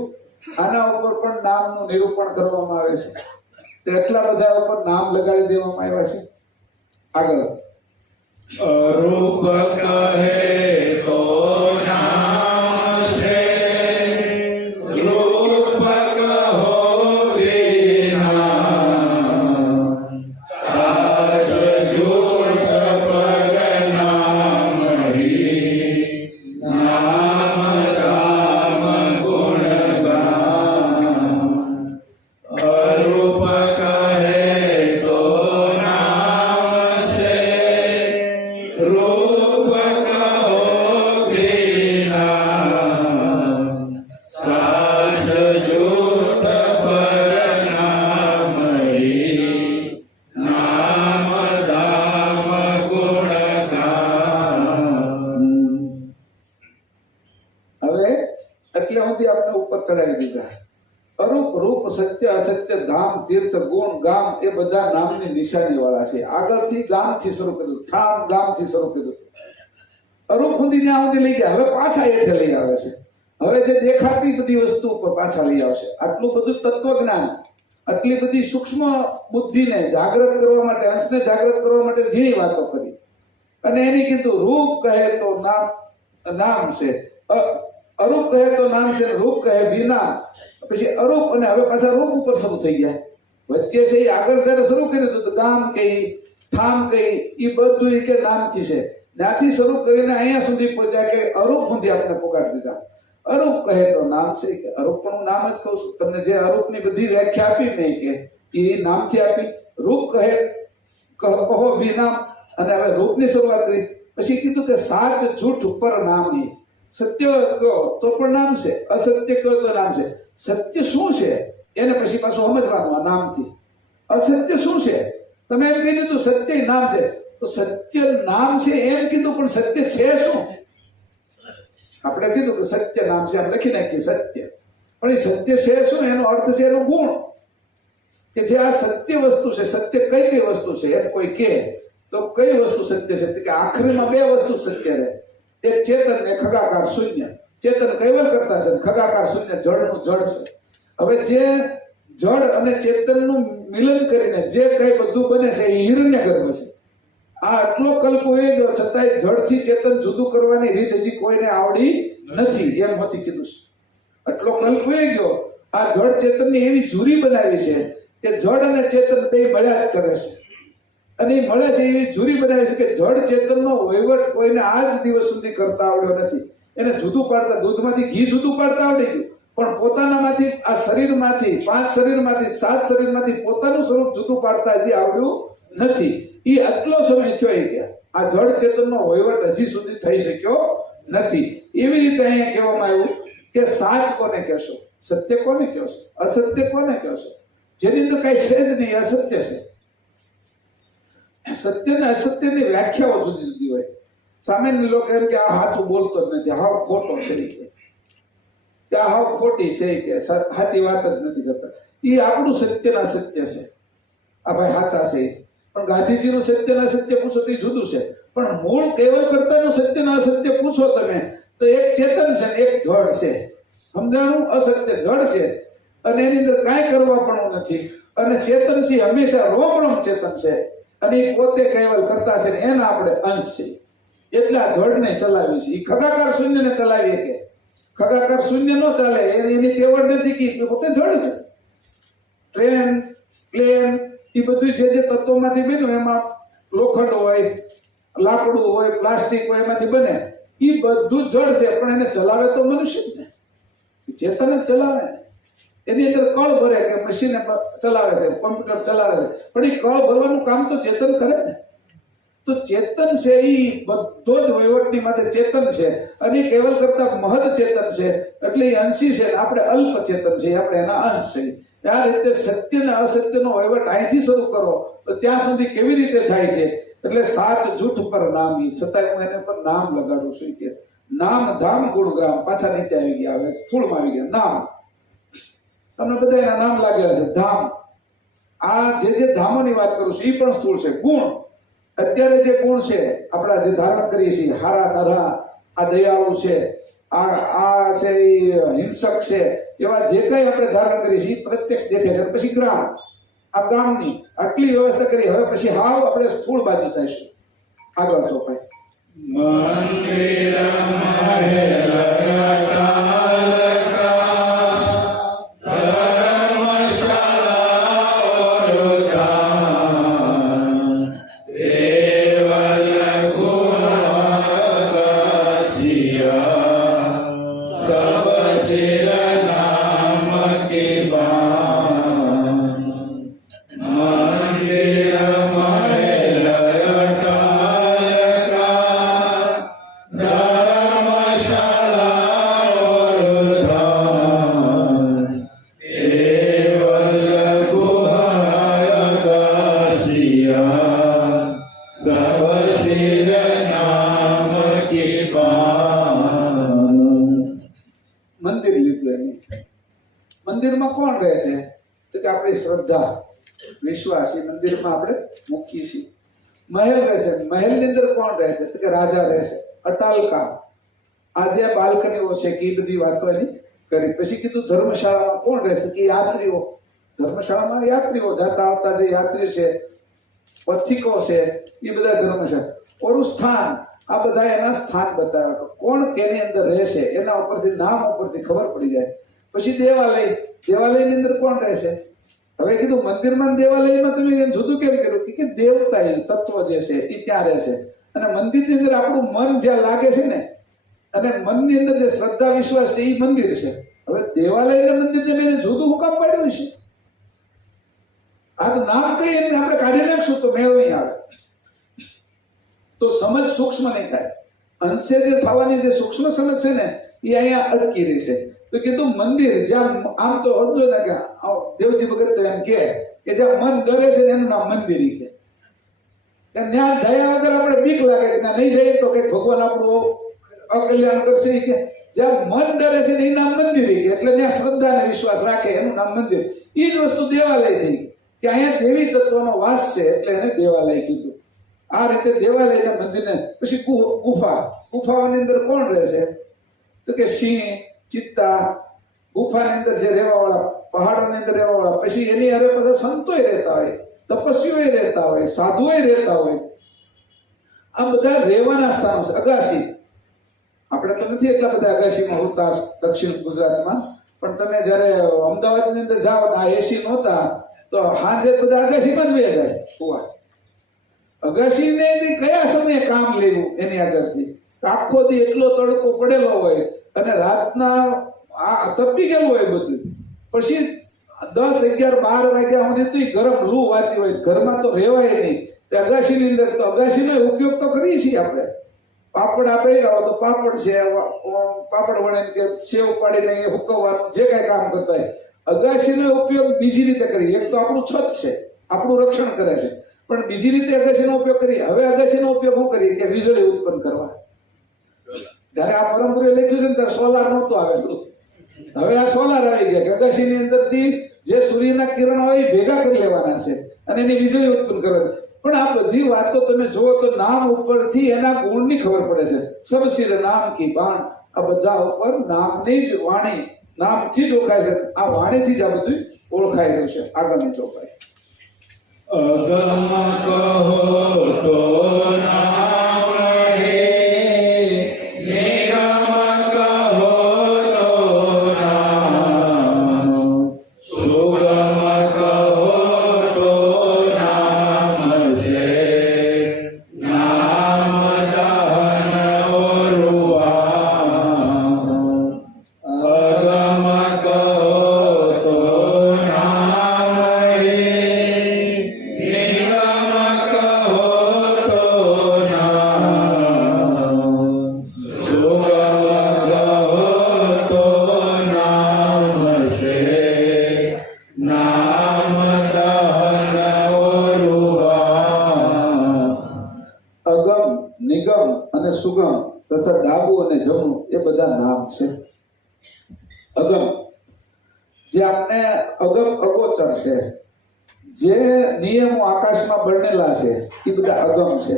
આના ઉપર પણ નામનું નિરૂપણ કરવામાં આવે છે. તો એટલા બધા ઉપર નામ લગાડી દેવામાં આવ્યા છે. આગળ અરૂપ કહે તો નામ ચડાવી દીધા. અરૂપ, રૂપ, સત્ય, અસત્ય, ધામ, તીર્થ, ગુણ, ગામ એ બધા નામની નિશાની વાળા છે. આગળથી ગામથી શરૂ કર્યું, ઠામ ગામથી શરૂ કર્યું. અરૂપ સુધી ત્યાં સુધી લઈ ગયા, હવે પાછા હેઠે લઈ આવે છે. હવે જે દેખાતી બધી વસ્તુ ઉપર પાછા લઈ આવશે. આટલું બધું તત્વજ્ઞાન, આટલી બધી સૂક્ષ્મ બુદ્ધિને જાગૃત કરવા માટે, અંશને જાગૃત કરવા માટે ઝીણી વાતો કરી અને એની કીધું રૂપ કહે તો નામ છે, અરૂપ કહે તો નામ છે, રૂપ કહે બિના. પછી અરૂપ અને હવે પાછા રૂપ ઉપર શરૂ થઈ ગયા. વચ્ચે છે એ આગળ જયારે શરૂ કર્યું હતું તો ગામ કઈ, ઠામ કઈ, એ બધું એ કે નામથી છે. ત્યાંથી શરૂ કરીને અહીંયા સુધી પહોંચ્યા કે અરૂપ સુધી આપણે પુકારી દીધા. અરૂપ કહે તો નામ છે, કે અરૂપ પણ હું નામ જ કહું છું તમને. જે અરૂપની બધી વ્યાખ્યા આપી મેં કે એ નામથી આપી. રૂપ કહે કહો બી નામ, અને હવે રૂપની શરૂઆત કરી. પછી કીધું કે સાચ જૂઠ ઉપર નામ. સત્ય કહો તો પણ નામ છે, અસત્ય કહો તો નામ છે. સત્ય શું છે એને પછી પાછું સમજવાનું આ નામથી. અસત્ય શું છે તમે એમ કહી દીધું સત્ય નામ છે, તો સત્ય નામ છે એમ કીધું, પણ સત્ય છે શું? આપણે કીધું કે સત્ય નામ છે, આમ લખી નાખીએ સત્ય, પણ એ સત્ય છે શું? એનો અર્થ છે એનો ગુણ, કે જે આ સત્ય વસ્તુ છે. સત્ય કઈ કઈ વસ્તુ છે એમ કોઈ કહે તો કઈ વસ્તુ સત્ય છે? કે આખરીમાં બે વસ્તુ સત્ય રહે, એક ચેતન ને ખગાકાર શૂન્ય. ચેતન કૈવલ કરતા છે, ખગાકાર શૂન્ય જળનું જળ છે. હવે જે જળ અને ચેતનનું મિલન કરીને જે કઈ બધું બને છે એ હિરણ્યગર્ભ છે. આ આટલો કલ્પ હોઈ ગયો છતાંય જળથી ચેતન જુદું કરવાની રીત હજી કોઈને આવડી નથી, એમ હોતી કીધું છે. આટલો કલ્પ હોઈ ગયો, આ જળ ચેતનની એવી જુરી બનાવી છે કે જળ અને ચેતન બે મળ્યા જ કરે છે. અને એ મળે છે એવી જુરી બનાવી છે કે જળ ચેતનનો વહીવટ કોઈને આજ દિવસ સુધી કરતા આવડ્યો નથી. એને જુદું પાડતા, દૂધમાંથી ઘી જુદું પાડતા આવડી ગયું, પણ પોતાનામાંથી, આ શરીરમાંથી, 5 શરીરમાંથી, 7 શરીરમાંથી પોતાનું સ્વરૂપ જુદું પાડતા હજી આવડ્યું નથી. એ આટલો સમય થયો કે આ જળ ચેતનનો વહીવટ હજી સુધી થઈ શક્યો નથી. એવી રીતે અહીંયા કહેવામાં આવ્યું કે સાચ કોને કહેશો, સત્ય કોને કહેશો, અસત્ય કોને કહેશો? જેની અંદર કઈ છે જ નહીં, અસત્ય છે. સત્ય ને અસત્યની વ્યાખ્યાઓ જુદી જુદી હોય. સામાન્ય લોકો એમ કે આ હાથું બોલતો જ નથી, હાવ ખોટો છે, કે આ હાવ ખોટી છે, કે સાચી વાત જ નથી કરતા. એ આપણું સત્ય ના સત્ય છે, આ ભાઈ સાચા છે. પણ ગાંધીજીનું સત્ય ના સત્ય પૂછો તો જુદું છે. પણ મૂળ કેવલ કરતાનું સત્ય ના સત્ય પૂછો તમે તો એક ચેતન છે ને એક જળ છે. સમજાણું? અસત્ય જળ છે અને એની અંદર કાંઈ કરવા પણ નથી, અને ચેતન છે હંમેશા રોમ રોમ ચેતન છે, અને એ પોતે કેવલ કરતા છે ને એના આપણે અંશ છે. એટલે આ જળને ચલાવી છે. એ ખગાકાર શૂન્યને ચલાવીએ કે ખગાકાર શૂન્ય ન ચાલે, એની તેવડ નથી કે પોતે જળ છે. ટ્રેન, પ્લેન, એ બધું જે જે તત્વોમાંથી બન્યું એમાં લોખંડ હોય, લાકડું હોય, પ્લાસ્ટિક હોય, એમાંથી બને. એ બધું જળ છે, પણ એને ચલાવે તો મનુષ્ય જ ને, ચેતન જ ચલાવે. એની અંદર કળ ભરે કે મશીન ચલાવે છે, કોમ્પ્યુટર ચલાવે છે, પણ એ કળ ભરવાનું કામ તો ચેતન કરે ને. તો ચેતન છે એ બધો જ વહીવટની માથે ચેતન છે, અને કેવલ કરતા મહદ ચેતન છે. એટલે એ અંશી છે, આપણે અલ્પ ચેતન છે, આપણે એના અંશ છે. આ રીતે સત્ય ને અસત્યનો વહીવટ અહીંથી શરૂ કરો તો ત્યાં સુધી કેવી રીતે થાય છે? એટલે સાચ જૂઠ પર નામી, છતાં હું એને પર નામ લગાડું છું કે નામ ધામ ગુણગ્રામ. પાછા નીચે આવી ગયા, હવે સ્થૂળમાં આવી ગયા. નામ તમને બધા એના નામ લાગેલા છે. ધામ, આ જે ધામોની વાત કરું છું એ પણ સ્થૂળ છે. ગુણ, અત્યારે જે ગુણ છે આપણા જે ધારણ કરીએ છીએ, હારા નરા, આ દયાળુ છે, આ છે હિંસક છે, એવા જે કઈ આપણે ધારણ કરીએ છીએ પ્રત્યક્ષ દેખે છે. પછી ગ્રામ, આ ગામની આટલી વ્યવસ્થા કરી. હવે પછી હાવ આપણે સ્થૂળ બાજુ જઈશું. આગળ ચોપાઈ મંદિર મંદિર લીધું એમ. મંદિરમાં કોણ રહે છે? તો કે આપણી શ્રદ્ધા, વિશ્વાસ એ મંદિરમાં આપણે મૂકીએ છીએ. મહેલ રહે છે, મહેલની અંદર કોણ રહે છે? તો કે રાજા રહે છે, અટાલકા. આજે બાલ્કનીઓ છે કે એ બધી વાતો એની કરી. પછી કીધું ધર્મશાળામાં કોણ રહે છે? કે યાત્રીઓ. ધર્મશાળામાં યાત્રીઓ જાતા આવતા જે યાત્રી છે, પથિકો છે, એ બધા ધર્મશાળા. ઓરું સ્થાન, આ બધા એના સ્થાન બતાવે કે કોણ કેની અંદર રહેશે, એના ઉપરથી નામ ઉપરથી ખબર પડી જાય. પછી દેવાલય, દેવાલયની અંદર કોણ રહેશે? હવે કીધું મંદિરમાં દેવાલયમાં તમે જુદું કેમ કર્યું? કે દેવતા તત્વ જે છે એ ત્યાં રહેશે, અને મંદિરની અંદર આપણું મન જ્યાં લાગે છે ને, અને મનની અંદર જે શ્રદ્ધા વિશ્વાસ છે એ મંદિર છે. હવે દેવાલય અને મંદિરને મેં જુદું હું કામ પાડ્યું છે? આ તો નામ કહીએ આપણે કાઢી નાખશું તો મેળ નહીં આવે, તો સમજ સૂક્ષ્મ નહીં થાય. અંશે જે થવાની જે સૂક્ષ્મ સમજ છે ને એ અહીંયા અટકી રહી છે. તો કીધું મંદિર જ્યાં આમ તો સમજો ને કે દેવજી ભગત તો એમ કે જ્યાં મન ડરે છે ને એનું નામ મંદિર. કે ત્યાં જયા વગર આપણે બીક લાગે કે ત્યાં નહીં જઈએ તો કે ભગવાન આપણું અકલ્યાણ કરશે. કે જ્યાં મન ડરે છે ને એ નામ મંદિર. કે એટલે ત્યાં શ્રદ્ધા અને વિશ્વાસ રાખે એનું નામ મંદિર. એ જ વસ્તુ દેવાલય થઈ કે અહીંયા દેવી તત્વનો વાસ છે એટલે એને દેવાલય કીધું. આ રીતે દેવાલયના મંદિરને. પછી ગુફા, ગુફાઓની અંદર કોણ રહે છે? તો કે સિંહ, ચિત્તા. ગુફાની અંદર જે રહેવા વાળા, પહાડોની અંદર રહેવા વાળા. પછી એની અરે બધા સંતોય રહેતા હોય, તપસ્વીઓય રહેતા હોય, સાધુઓય રહેતા હોય. આ બધા રહેવાના સ્થાનો છે. અગાસી, આપણે તો નથી એટલા બધા અગાસીમાં હોતા દક્ષિણ ગુજરાતમાં, પણ તમે જયારે અમદાવાદની અંદર જાઓ ને આ એસી નહોતા તો હાજે બધા અગાસીમાં જ વહી જાય કુવા. અગાસીને કયા સમયે કામ લેવું એની આગળથી? આખો દી એટલો તડકો પડેલો હોય અને રાતના આ તપી ગયેલું હોય બધું. પછી 10, 11, 12 વાગ્યા સુધી તો ગરમ લૂ વાતી હોય, ઘરમાં તો રહેવાય નહીં. તે અગાસીની અંદર તો અગાસીનો ઉપયોગ તો કરીએ છીએ આપણે. પાપડ આપણે રહો તો પાપડ છે, પાપડ વણીને કે સેવ પાડીને હુકવવાનું જે કાંઈ કામ કરતા હોય. અગાસીનો ઉપયોગ બીજી રીતે કરીએ. એક તો આપણું છત છે, આપણું રક્ષણ કરે છે, પણ બીજી રીતે અગાસીનો ઉપયોગ કરીએ. હવે અગાસીનો ઉપયોગ શું કરીએ? કે વીજળી ઉત્પન્ન કરવા. જયારે આ પરમ ગુરુએ લખ્યું છે ને ત્યારે સોલાર નહોતું આવેલું. હવે આ સોલાર આવી ગયા કે અગાસીની અંદરથી જે સૂર્યના કિરણ હોય એ ભેગા કરી લેવાના છે અને એની વીજળી ઉત્પન્ન કરવાની. પણ આ બધી વાતો તમે જુઓ તો નામ ઉપરથી એના ગુણની ખબર પડે છે. સબસિર નામ કી બાણ, આ બધા ઉપર નામની જ વાણી, નામથી જ ઓળખાય છે. આ વાણીથી જ આ બધું ઓળખાયેલું છે. આગળની ચોપાઈ. અગમ કહો તો નામ રહે, નિગમ કહો તો નામ, સુગમ કહો તો નામ છે, નામ દહન ઓરુઆમ. અગમ કહો તો નામ રહે, નિગમ અને સુગમ તથા ડાબુ અને જમણું એ બધા નામ છે. અગમ જે આપણે અગમ અગોચર છે, જે નિયમો આકાશમાં બનેલા છે એ બધા અગમ છે.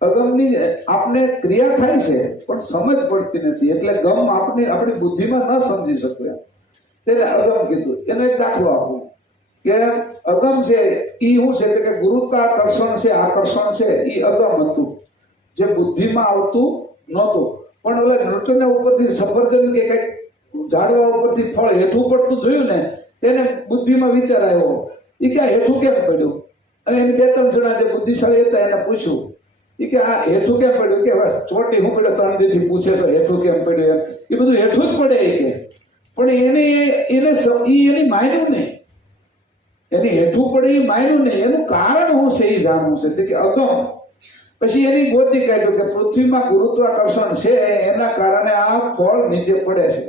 અગમની આપણે ક્રિયા થાય છે પણ સમજ પડતી નથી, એટલે ગમ આપણી બુદ્ધિમાં ન સમજી શકીએ તેને અગમ કીધું. એનો એક દાખલો આપું કે અગમ છે એ શું છે કે ગુરુત્વાકર્ષણ છે, આકર્ષણ છે એ અગમ હતું, જે બુદ્ધિમાં આવતું નહોતું. પણ ઓલા ન્યૂટને ઉપરથી સફરજન કે કંઈક ઝાડવા ઉપરથી ફળ હેઠું પડતું જોયું ને, તેને બુદ્ધિમાં વિચાર આવ્યો એ કે આ હેઠું કેમ પડ્યું? અને એને 2-3 જણા જે બુદ્ધિશાળી હતા એને પૂછ્યું એ કે આ હેઠું કેમ પડ્યું? કે ચોટી હું પડ્યો 3 દીથી પૂછે તો હેઠું કેમ પડ્યું? એ બધું હેઠું જ પડે એ કે, પણ એની માન્યું નહીં, એની હેઠું પડે એ માન્યું નહીં. એનું કારણ શું છે એ જાણવું છે કે અગમ. પછી એની ગોતી કાઢ્યું કે પૃથ્વીમાં ગુરુત્વાકર્ષણ છે એના કારણે આ ફળ નીચે પડે છે.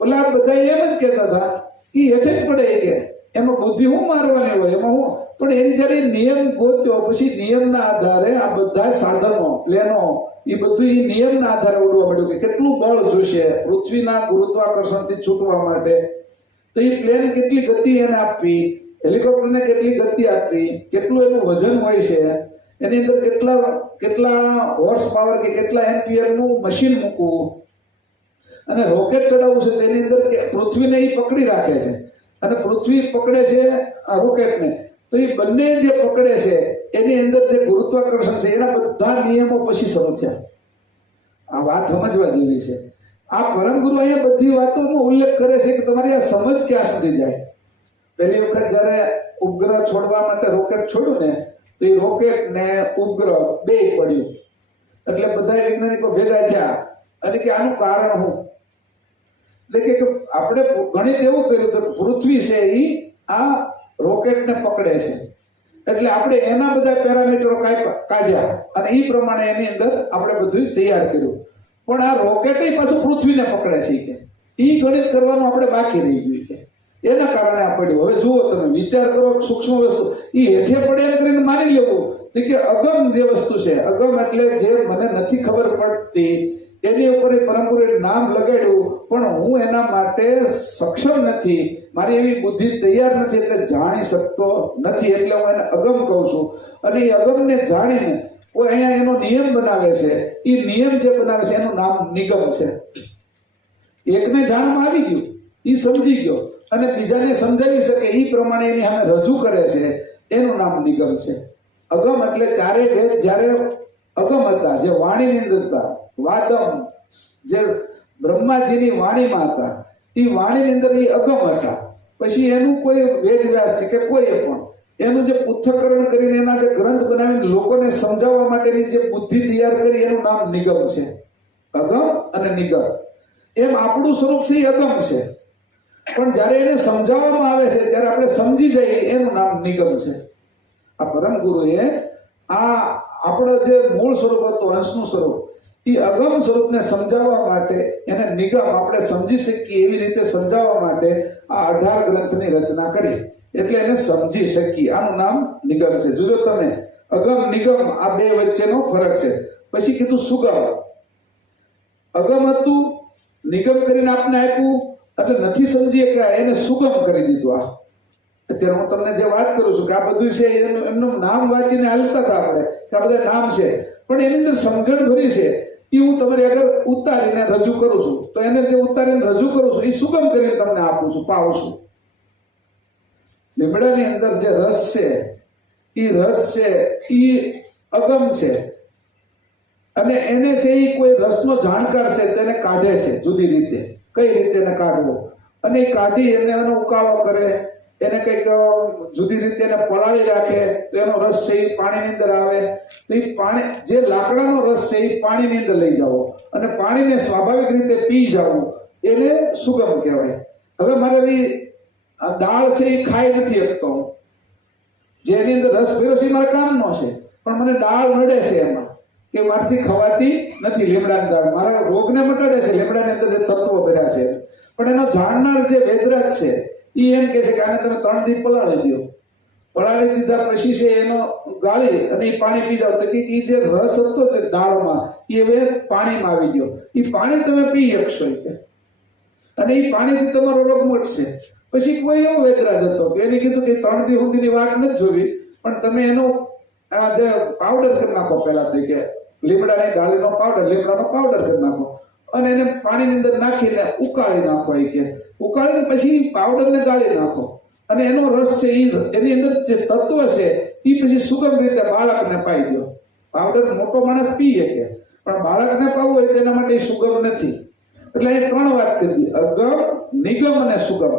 ઓલા બધા એમ જ કહેતા હતા કે હેઠે જ પડે કે એમાં બુદ્ધિ હું મારવાની હોય એમાં હું. પણ એની જયારે નિયમ ગોત્યો પછી નિયમના આધારે આ બધા સાધનો, પ્લેનો એ બધું એ નિયમના આધારે ઉડવા માંડ્યું કે કેટલું બળ જોઈશે પૃથ્વીના ગુરુત્વાકર્ષણથી છૂટવા માટે. તો એ પ્લેન કેટલી ગતિ એને આપવી, હેલિકોપ્ટરને કેટલી ગતિ આપવી, કેટલું એનું વજન હોય છે, એની અંદર કેટલા હોર્સ પાવર કે કેટલા એમ્પિયર નું મશીન મૂકવું, અને રોકેટ ચડાવવું છે તેની અંદર કે પૃથ્વીને એ પકડી રાખે છે અને પૃથ્વી પકડે છે આ રોકેટને, તો એ બંને જે પકડે છે એની અંદર જે ગુરુત્વાકર્ષણ છે એના બધા નિયમો પછી શરૂ થયા. આ વાત સમજવા જેવી છે. આ પરમ ગુરુ અહીંયા બધી વાતોનો ઉલ્લેખ કરે છે કે તમારી આ સમજ ક્યાં સુધી જાય. પહેલી વખત જ્યારે ઉપગ્રહ છોડવા માટે રોકેટ છોડ્યું ને, તો એ રોકેટ ને ઉપગ્રહ બે પડ્યું, એટલે બધા વૈજ્ઞાનિકો ભેગા થયા અને કે આનું કારણ શું, એટલે કે આપણે ગણિત એવું કર્યું તો પૃથ્વી છે એ આ રોકેટને પકડે છે, એટલે આપણે એના બધા પેરામીટરો કાઢ્યા અને એ પ્રમાણે એની અંદર આપણે બધું તૈયાર કર્યું. પણ આ રોકેટ પાછું પૃથ્વીને પકડે છે કે એ ગણિત કરવાનું આપણે બાકી રહી ગયું કે એના કારણે આ પડ્યું. હવે જુઓ તમે વિચાર કરો, સૂક્ષ્મ વસ્તુ એ હેઠે પડે એમ કરીને માની લેવું કે અગમ જે વસ્તુ છે, અગમ એટલે જે મને નથી ખબર પડતી એની ઉપર પરમપુરે નામ લગાડ્યું, પણ હું એના માટે સક્ષમ નથી, મારી એવી બુદ્ધિ તૈયાર નથી, એટલે જાણી શકતો નથી, એટલે હું એને અગમ કહું છું. અને એ અગમને જાણીને કોઈ અહીંયા એનો નિયમ બનાવે છે, એ નિયમ જે બનાવે છે એનું નામ નિગમ છે. એકને જાણવામાં આવી ગયું, એ સમજી ગયો અને બીજાને સમજાવી શકે એ પ્રમાણે એની સામે રજૂ કરે છે, એનું નામ નિગમ છે. અગમ એટલે ચારે વેદ જ્યારે અગમ હતા, જે વાણીની અંદર હતા, વાદમ જે બ્રહ્માજીની વાણીમાં હતા, એ વાણીની અંદર એ અગમ હતા. પછી એનું કોઈ વેદ વ્યાસ છે કે કોઈ પણ એનું જે પૃથ્થકરણ કરીને એના જે ગ્રંથ બનાવીને લોકોને સમજાવવા માટેની જે બુદ્ધિ તૈયાર કરી એનું નામ નિગમ છે. અગમ અને નિગમ એમ આપણું સ્વરૂપ છે એ અગમ છે, પણ જ્યારે એને સમજાવવામાં આવે છે ત્યારે આપણે સમજી જઈએ એનું નામ નિગમ છે. આ પરમ ગુરુએ આ આપણો જે મૂળ સ્વરૂપ હતું અંશનું સ્વરૂપ, એ અગમ સ્વરૂપને સમજાવવા માટે એને નિગમ આપણે સમજી શકીએ એવી રીતે સમજાવવા માટે આ 18 ગ્રંથની રચના કરી, એટલે એને સમજી શકીએ. આનું નામ નિગમ છે. જુદો તમે અગમ નિગમ આ બે વચ્ચેનો ફરક છે. પછી કીધું સુગમ. અગમ હતું, નિગમ કરીને આપને આપ્યું, એટલે નથી સમજીએ કે એને સુગમ કરી દીધું. આ અત્યારે હું તમને જે વાત કરું છું કે આ બધું છે એમનું નામ વાંચીને હાલતા હતા આપણે કે આ બધા નામ છે, પણ એની અંદર સમજણ ભરી છે એ હું તમારી આગળ ઉતારીને રજૂ કરું છું. તો એને જે ઉતારીને રજૂ કરું છું એ સુગમ કરીને તમને આપું છું, પાવું છું. લીમડાની અંદર જે રસ છે એ અગમ છે, અને એને છે એ કોઈ રસનો જાણકાર છે તેને કાઢે છે જુદી રીતે, કઈ રીતે એને કાઢવો, અને એ કાઢી એનો ઉકાળો કરે, એને કંઈક જુદી રીતે એને પલાળી રાખે તો એનો રસ છે એ પાણીની અંદર આવે. તો એ પાણી જે લાકડાનો રસ છે એ પાણીની અંદર લઈ જાઓ અને પાણીને સ્વાભાવિક રીતે પી જવું, એને સુગમ કહેવાય. હવે મારે આ દાળ છે એ ખાઈ નથી શકતો, જેની અંદર રસ ભર્યો છે મારા કામનો છે, પણ મને દાળ નડે છે એમાં કે મારથી ખવાતી નથી. લીમડાની દાળ મારા રોગને મટાડે છે, લીમડાની અંદર જે તત્વો ભર્યા છે, પણ એનો જાણનાર જે વેદરાજ છે એ એમ કે છે કે આને તમે 3 દી પલાળી દો. પલાળી દીધા પછી છે એનો ગાળી અને એ પાણી પી જાવ તો કે એ જે રસ હતો જે દાળમાં એ હવે પાણીમાં આવી ગયો, એ પાણી તમે પી શકશો કે, અને એ પાણીથી તમારો રોગ મટશે. પછી કોઈ એવો વેદરાજ હતો કે એને કીધું કે 3 દી સુધીની વાત નથી જોવી, પણ તમે એનો આ જે પાવડર કરી નાખો, પહેલા તો કે લીમડાની ડાળીનો પાવડર, લીમડાનો પાવડર કરી નાખો અને એને પાણીની અંદર નાખીને ઉકાળી નાખો. એ કે ઉકાળીને પછી પાવડરને ગાળી નાખો અને એનો રસ છે એની અંદર જે તત્વ છે એ પછી સુગમ રીતે બાળકને પાઈ દો. પાવડર મોટો માણસ પી શકે, પણ બાળકને પાવવું હોય તેના માટે સુગમ નથી. એટલે એ 3 વાત કરી, અગમ, નિગમ અને સુગમ.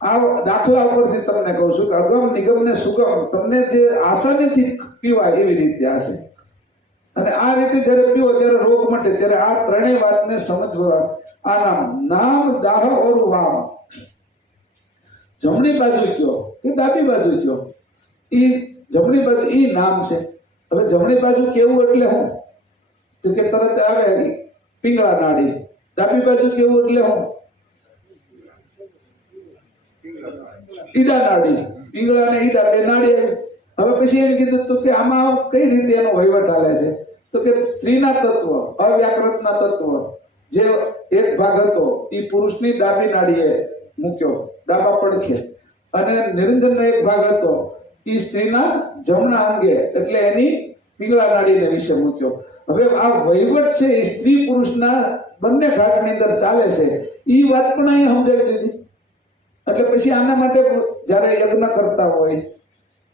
આ દાખલા ઉપરથી તમને કહું છું કે અગમ, નિગમ ને સુગમ તમને જે આસાનીથી પીવાય એવી રીતે આ છે. અને આ રીતે જ્યારે પીવો ત્યારે રોગ મટે. ત્યારે આ 3 વાતને સમજવા આ નામ દાહ ઓર વામ. જમણી બાજુ કયો કે ડાબી બાજુ કયો, એ જમણી બાજુ એ નામ છે. હવે જમણી બાજુ કેવું એટલે હું તો કે તરત આવે પિંગળા નાડી, ડાબી બાજુ કેવું એટલે હું ઈડા નાડી, પિંગળા અને ઈડા બે નાડી આવી. હવે પછી એમ કીધું તો કે આમાં કઈ રીતે એનો વહીવટ હાલે છે, તો કે સ્ત્રીના તત્વ, અવ્યાકૃતના તત્વ જે એક ભાગ હતો એ પુરુષની ડાબી નાડીએ મૂક્યો ડાબા પડખે, અને નિરંજનનો એક ભાગ હતો એ સ્ત્રીના જમણા અંગે એટલે એની પીંગળા નાડીને વિશે મૂક્યો. હવે આ વહીવટ છે એ સ્ત્રી પુરુષના બંને ઘાટની અંદર ચાલે છે, એ વાત પણ અહીંયા સમજાવી દીધી. એટલે પછી આના માટે જ્યારે યજ્ઞ કરતા હોય,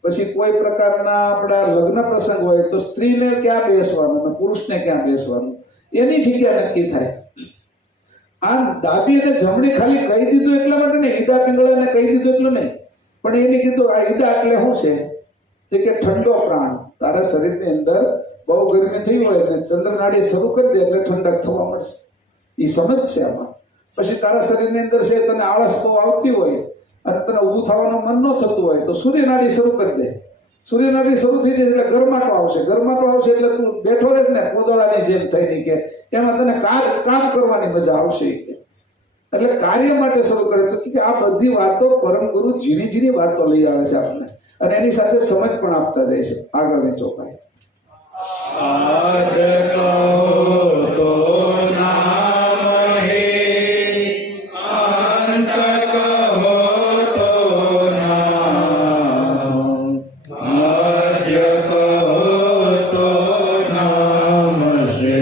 પછી કોઈ પ્રકારના આપણા લગ્ન પ્રસંગ હોય તો સ્ત્રીને ક્યાં બેસવાનું અને પુરુષને ક્યાં બેસવાનું એની જગ્યા નક્કી થાય. આમ ડાબી અને જમણી ખાલી કહી દીધું એટલા માટે નહીં, ઈડા પિંગળાને કહી દીધું એટલું નહીં, પણ એને કીધું આ ઈડા એટલે શું છે કે ઠંડો પ્રાણ. તારા શરીરની અંદર બહુ ગરમી થઈ હોય ને ચંદ્રનાડી શરૂ કરી દે એટલે ઠંડક થવા મળશે, એ સમજશે આમાં. પછી તારા શરીરની અંદર છે તને આળસ તો આવતી હોય અને તને ઊભું થવાનું મન ન થતું હોય તો સૂર્યનાડી શરૂ કરી દે. સૂર્યનાડી શરૂ થઈ જાય એટલે ગરમાટો આવશે, ગરમાટો આવશે એટલે તું બેઠો રહે ને પોદળાની જેમ થઈને કે એમાં તને કામ કરવાની મજા આવશે. એટલે કાર્ય માટે શરૂ કરે તો કે આ બધી વાતો પરમ ગુરુ ઝીણી ઝીણી વાતો લઈ આવે છે આપણને, અને એની સાથે સમજ પણ આપતા જાય છે. આગળની ચોપાઈ આદ કહો તો નામ હે, અંત કહો તો નામ, મધ્ય કહો તો નામ છે,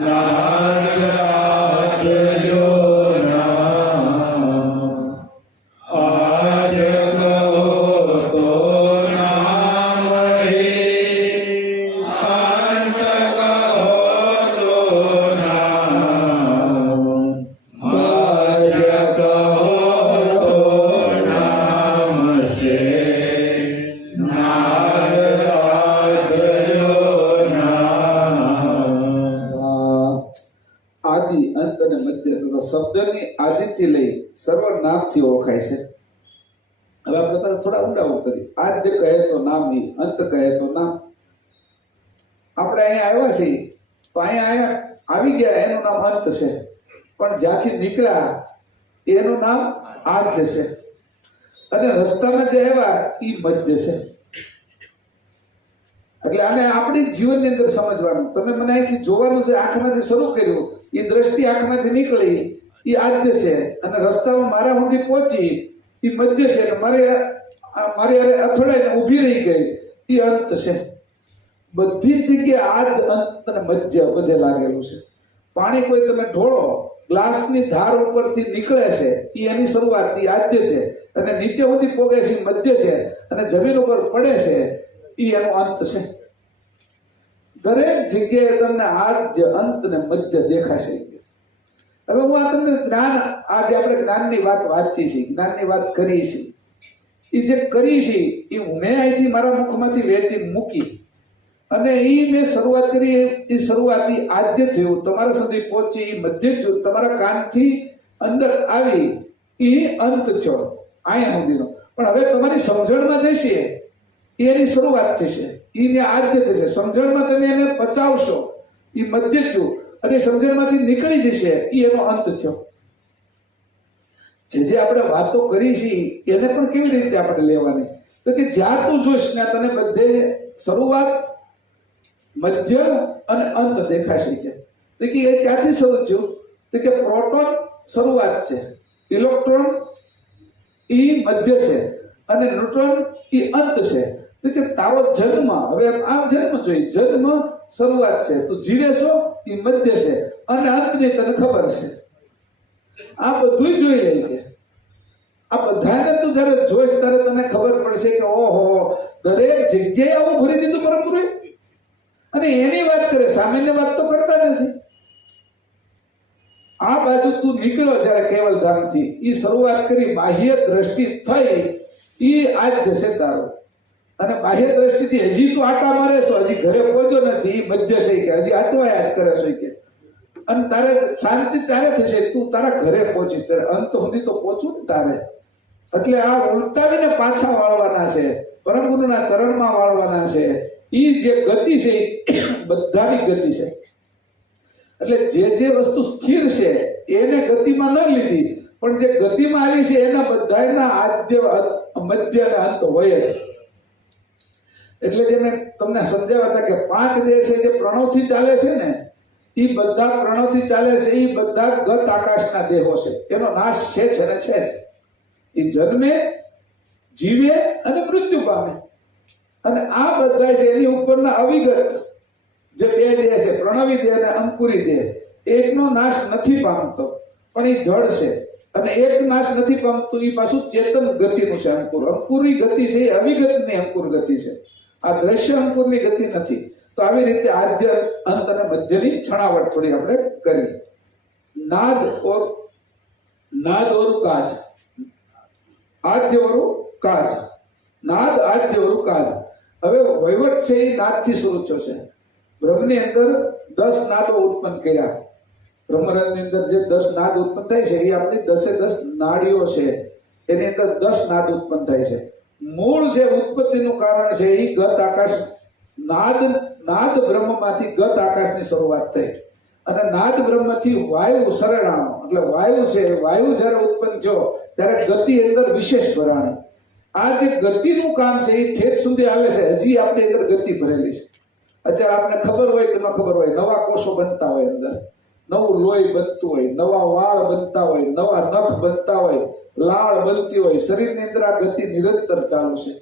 નાદ આદર્યો નામ, આદ કહો તો નામ હે, અંત કહો તો નામ, મધ્ય કહો તો નામ છે, નાદ આદર્યો નામ. આદિ અંત અને મધ્ય તથા શબ્દની આદિથી લઈ સર્વનામથી ઓળખાય છે. હવે આપણે પાછા થોડા ઊંડા ઉતરી. આદ્ય કહે તો નામ, અંત કહે તો નામ. આપણે અહીંયા આવ્યા છીએ તો અહીંયા આવી ગયા એનું નામ અંત છે, પણ જ્યાંથી નીકળ્યા એનું નામ આદ્ય છે, અને રસ્તામાં જે આવ્યા એ મધ્ય છે. એટલે આને આપણી જીવનની અંદર સમજવાનું. તમે મને અહીંથી જોવાનું છે, આંખમાંથી શરૂ કર્યું, એ દ્રષ્ટિ આંખમાંથી નીકળી એ આદ્ય છે, અને રસ્તામાં મારા સુધી પહોંચી એ મધ્ય છે, અને મારી અથડાઈને ઊભી રહી ગઈ એ અંત છે. બધી જગ્યાએ આદ અંત અને મધ્ય બધે લાગેલું છે. પાણી કોઈ તમે ઢોળો, ગ્લાસની ધાર ઉપરથી નીકળે છે એ એની શરૂઆત એ આદ્ય છે, અને નીચે સુધી પોગે છે એ મધ્ય છે, અને જમીન ઉપર પડે છે એ એનો અંત છે. દરેક જગ્યાએ તમને આદ્ય અંત ને મધ્ય દેખાશે. હવે હું આ તમને જ્ઞાન, આજે આપણે જ્ઞાનની વાત વાંચી છે, જ્ઞાનની વાત કરી છે, એ જે કરી છે એ મેં અહીંથી મારા મુખમાંથી વહેતી મૂકી, અને એ મેં શરૂઆત કરી એ શરૂઆતી આદ્ય થયું, તમારા સુધી પહોંચી એ મધ્ય થયું, તમારા કાનથી અંદર આવી એ અંત થયો અહીંયા સુધીનો. પણ હવે તમારી સમજણમાં જશે એની શરૂઆત થશે, એને આદ્ય થશે. સમજણમાં તમે એને પચાવશો એ મધ્ય થયું, અને સમજણમાંથી નીકળી જશે એ એનો અંત થયો. જે આપણે વાતો કરી છે એને પણ કેવી રીતે આપણે લેવાની, તો કે જ્યાં તું જોઈશ ને તને બધે શરૂઆત, મધ્ય અને અંત દેખાશે. તો કે એ ક્યાંથી શરૂ થયું, તો કે પ્રોટોન શરૂઆત છે, ઇલેક્ટ્રોન એ મધ્ય છે, અને ન્યુટ્રોન એ અંત છે. તો કે તારો જન્મ, હવે આ જન્મ જોઈએ, જન્મ શરૂઆત છે, તું જીવે છો એ મધ્ય છે, અને અંતની તને ખબર છે. આ બધું જોઈ લે કે આ બધાને તું જયારે જોઈશ ત્યારે તને ખબર પડશે કે ઓહો દરેક જગ્યાએ આવું ભરી દીધું પરમ ગુરુએ. અને એની વાત કરે, સામાન્ય વાત તો કરતા નથી. આ બાજુ તું નીકળ્યો જયારે કેવલ ધામથી, એ શરૂઆત કરી, બાહ્ય દ્રષ્ટિ થઈ એ આદ્ય છે તારો. અને બાહ્ય દ્રષ્ટિથી હજી તું આટા મારે છો, હજી ઘરે પહોંચ્યો નથી, એ મધ્ય છે કે હજી આટવાયા જ કરે છે કે. અને તારે શાંતિ ત્યારે થશે તું તારા ઘરે પહોંચીશ, ત્યારે અંત સુધી તો પહોંચવું ને તારે. એટલે આ ઉલટાવીને પાછા વાળવાના છે, પરમ ગુરુના ચરણમાં વાળવાના છે. એ જે ગતિ છે એ બધાની ગતિ છે. એટલે જે વસ્તુ સ્થિર છે એને ગતિમાં ન લીધી, પણ જે ગતિમાં આવી છે એના બધાના આદ્ય, મધ્ય અને અંત હોય છે. એટલે જે મેં તમને સમજાવ્યા હતા કે 5 દેહ છે જે પ્રણવથી ચાલે છે ને, એ બધા પ્રણવથી ચાલે છે, એ બધા ગત આકાશના દેહો છે, એનો નાશ છે જ અને છે જ. એ જન્મે, જીવે અને મૃત્યુ પામે. અને આ બધા છે એની ઉપરના અવિગત જે બે દેહ છે, પ્રણવી દેહ અને અંકુરી દેહ, એકનો નાશ નથી પામતો, પણ એ જળ છે. અને એક નાશ નથી પામતું, એ પાછું ચેતન ગતિનું છે. અંકુરી ગતિ છે એ અવિગતની અંકુર ગતિ છે, આ દ્રશ્ય અંકુરની ગતિ નથી. તો આવી રીતે આદ્ય, અંત અને મધ્યની છણાવટ થોડી આપણે કરી. નાદ ઓર કાજ, આદ્ય ઓર કાજ, નાદ આદ્ય ઓર કાજ. હવે વહીવટ છે એ નાદથી શરૂ થયો છે. બ્રહ્મની અંદર 10 નાદો ઉત્પન્ન કર્યા. બ્રહ્મરંધની અંદર જે 10 નાદ ઉત્પન્ન થાય છે એ આપણી 10 નાડીઓ છે, એની અંદર 10 નાદ ઉત્પન્ન થાય છે. મૂળ જે ઉત્પત્તિનું કારણ છે એ ગત આકાશ, નાદ બ્રહ્મમાંથી ગત આકાશની શરૂઆત થઈ. અને નાદ બ્રહ્મથી વાયુ સરેણાનો, એટલે વાયુ છે, વાયુ જ્યારે ઉત્પન્ન થયો ત્યારે ગતિ અંદર વિશેષ ભરાણી. આ જે ગતિનું કામ છે એ ઠેઠ સુધી આવે છે. હજી આપણી અંદર ગતિ ભરેલી છે. અત્યારે આપણે ખબર હોય કે ન ખબર હોય, નવા કોષો બનતા હોય, અંદર નવું લોહી બનતું હોય, નવા વાળ બનતા હોય, નવા નખ બનતા હોય, લાળ બનતી હોય, શરીરની અંદર આ ગતિ નિરંતર ચાલુ છે.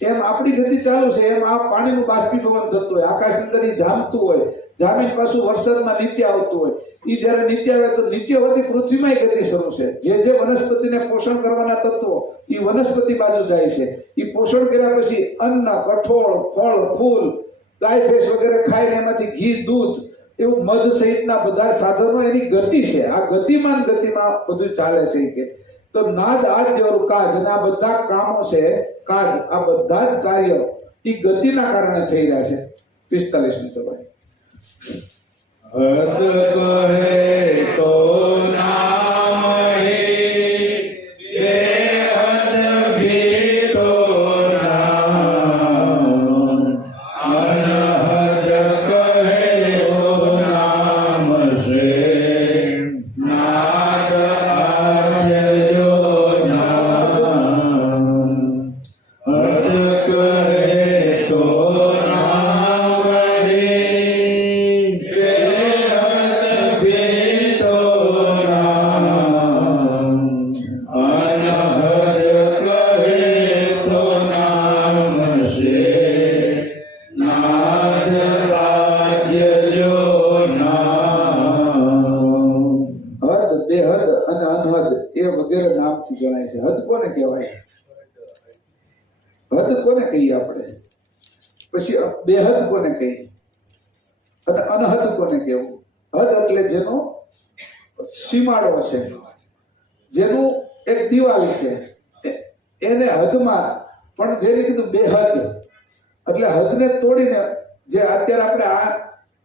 એમ આપણી ગતિ ચાલુ છે. એમ આ પાણીનું બાષ્પીભવન થતું હોય, આકાશની અંદર એ જામતું હોય, જામીન પાછું વરસાદમાં નીચે આવતું હોય. એ જ્યારે નીચે આવે તો નીચે હોતી પૃથ્વીમાં ગતિ શરૂ છે. જે વનસ્પતિને પોષણ કરવાના તત્વો એ વનસ્પતિ બાજુ જાય છે. એ પોષણ કર્યા પછી અન્ન, કઠોળ, ફળ, ફૂલ, ગાય ભેંસ વગેરે ખાઈને એમાંથી ઘી, દૂધ, એવું મધ સહિતના બધા સાધનો એની ગતિ છે. આ ગતિમાં બધું ચાલે છે કે તો નાદ આદ્ય ઓર કાજ, અને આ બધા કામો છે, કાજ, આ બધા જ કાર્ય એ ગતિના કારણે થઈ રહ્યા છે. 45 મિનિટ ભાઈ. હદ કહે તો નામ હે, બેહદ ભીતો નામ, અનહદ કહે તો નામ છે, નાદ આદ્ય જો નામ. હદ કહે તો નામ હે, વગેરે નામથી જણાય છે. હદ કોને કહેવાય? હદ કોને કહીએ આપણે? પછી બેહદ કોને કહીએ અને અનહદ કોને કહેવું? હદ એટલે જેનો સીમાડો છે, જેનું એક દિવાલ છે, એને હદમાં. પણ જેને કીધું બેહદ એટલે હદને તોડીને, જે અત્યારે આપણે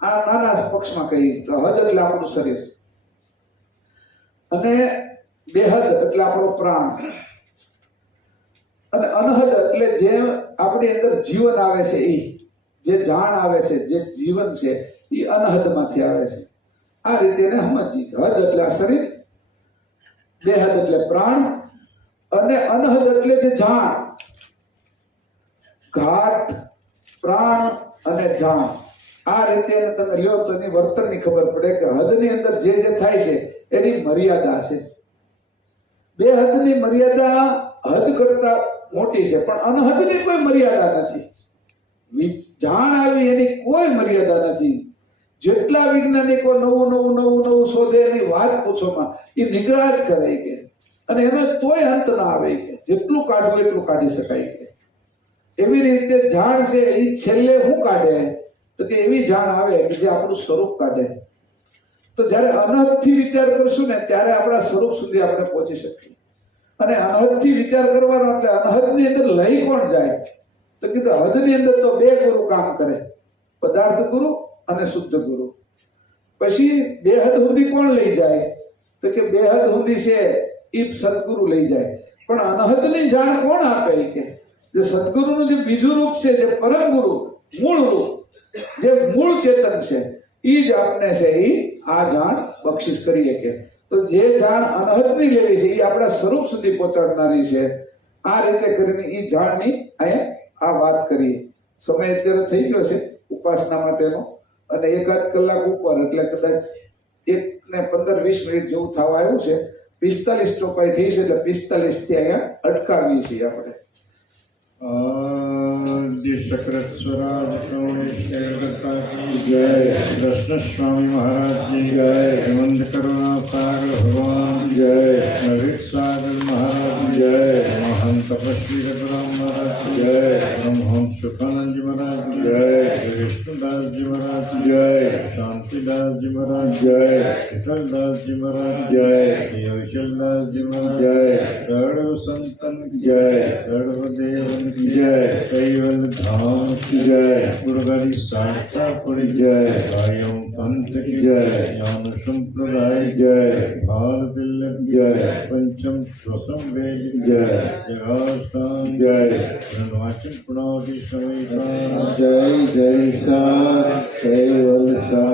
આ નાના પક્ષમાં કહીએ તો હદ એટલે આપણું શરીર, અને બેહદ એટલે આપણો પ્રાણ, અને અનહદ એટલે જે આપણી અંદર જીવન આવે છે, એ જે જાણ આવે છે, જે જીવન છે, એ અનહદમાંથી આવે છે. આ રીતે એને સમજી. હદ એટલે આ શરીર, બેહદ એટલે પ્રાણ, અને અનહદ એટલે જે જાણ, ઘાટ, પ્રાણ અને જાણ. આ રીતે તમે લ્યો તો એની વર્તનની ખબર પડે કે હદની અંદર જે થાય છે એની મર્યાદા છે. બેહદની મર્યાદા હદ કરતા મોટી છે, પણ અનહદની કોઈ મર્યાદા નથી. જાણ આવી એની કોઈ મર્યાદા નથી. જેટલા વૈજ્ઞાનિકો નવું શોધે એની વાત પૂછોમાં, એ નીકળ્યા જ કરે કે, અને એનો તોય અંત ના આવે કે જેટલું કાઢવું એટલું કાઢી શકાય કે. એવી રીતે જાણ છે એ છેલ્લે શું કાઢે તો કે એવી જાણ આવે કે જે આપણું સ્વરૂપ કાઢે. તો જ્યારે અનહદથી વિચાર કરશું ને ત્યારે આપણા સ્વરૂપ સુધી આપણે પહોંચી શકીએ. અને અનહદથી વિચાર કરવાનો એટલે અનહદની અંદર લઈ કોણ જાય તો કીધું હદની અંદર તો બે ગુરુ કામ કરે, પદાર્થ ગુરુ અને શુદ્ધ ગુરુ. પછી બેહદ સુધી કોણ લઈ જાય તો કે બેહદ સુધી છે એ સદગુરુ લઈ જાય. પણ અનહદની જાણ કોણ આપે કે જે સદગુરુનું જે બીજું રૂપ છે, જે પરમ ગુરુ, મૂળ રૂપ, જે મૂળ ચેતન છે, એ જ આપને છે એ આ જાણ બક્ષિસ કરીએ કે. તો જે જાણ અનહદની લેવી છે એ આપણા સ્વરૂપ સુધી પહોંચાડનારી છે. આ રીતે કરીને એ જાણની અહીંયા આ વાત કરીએ. સમય અત્યારે થઈ ગયો છે ઉપાસના માટેનો, અને 1-8 કલાક ઉપર એટલે કદાચ 1:15-20 મિનિટ જેવું થવા આવ્યું છે. 45 ચોપાઈ થઈ છે એટલે 45 થી અહીંયા અટકાવીએ છીએ આપણે. आदि सकृत स्वराज करुणेश्वर दत्ता की जय कृष्ण स्वामी महाराज की जय हेमंत करुणा सागर भगवान जय नवीन सागर महाराज की जय महान तपस्वी रघुराम महाराज की जय ब्रह्महंस सुखानंद जी महाराज की जय विष्णुदास जी महाराज की जय शांतिदास जी महाराज जय शीतलदास जी महाराज जय विशलदास जी महाराज जय गढ़ संतन की जय गढ़ देवन की जय कैवल धाम की जय गुरुगारी सारता पड़ी जय कायम पंथ की जय ज्ञान संप्रदाय जय भारत तिलक की जय पंचम स्वसम वेद की जय जगास्थान जय प्रणवाचन पुणावती समय का जय जय सा केवल सा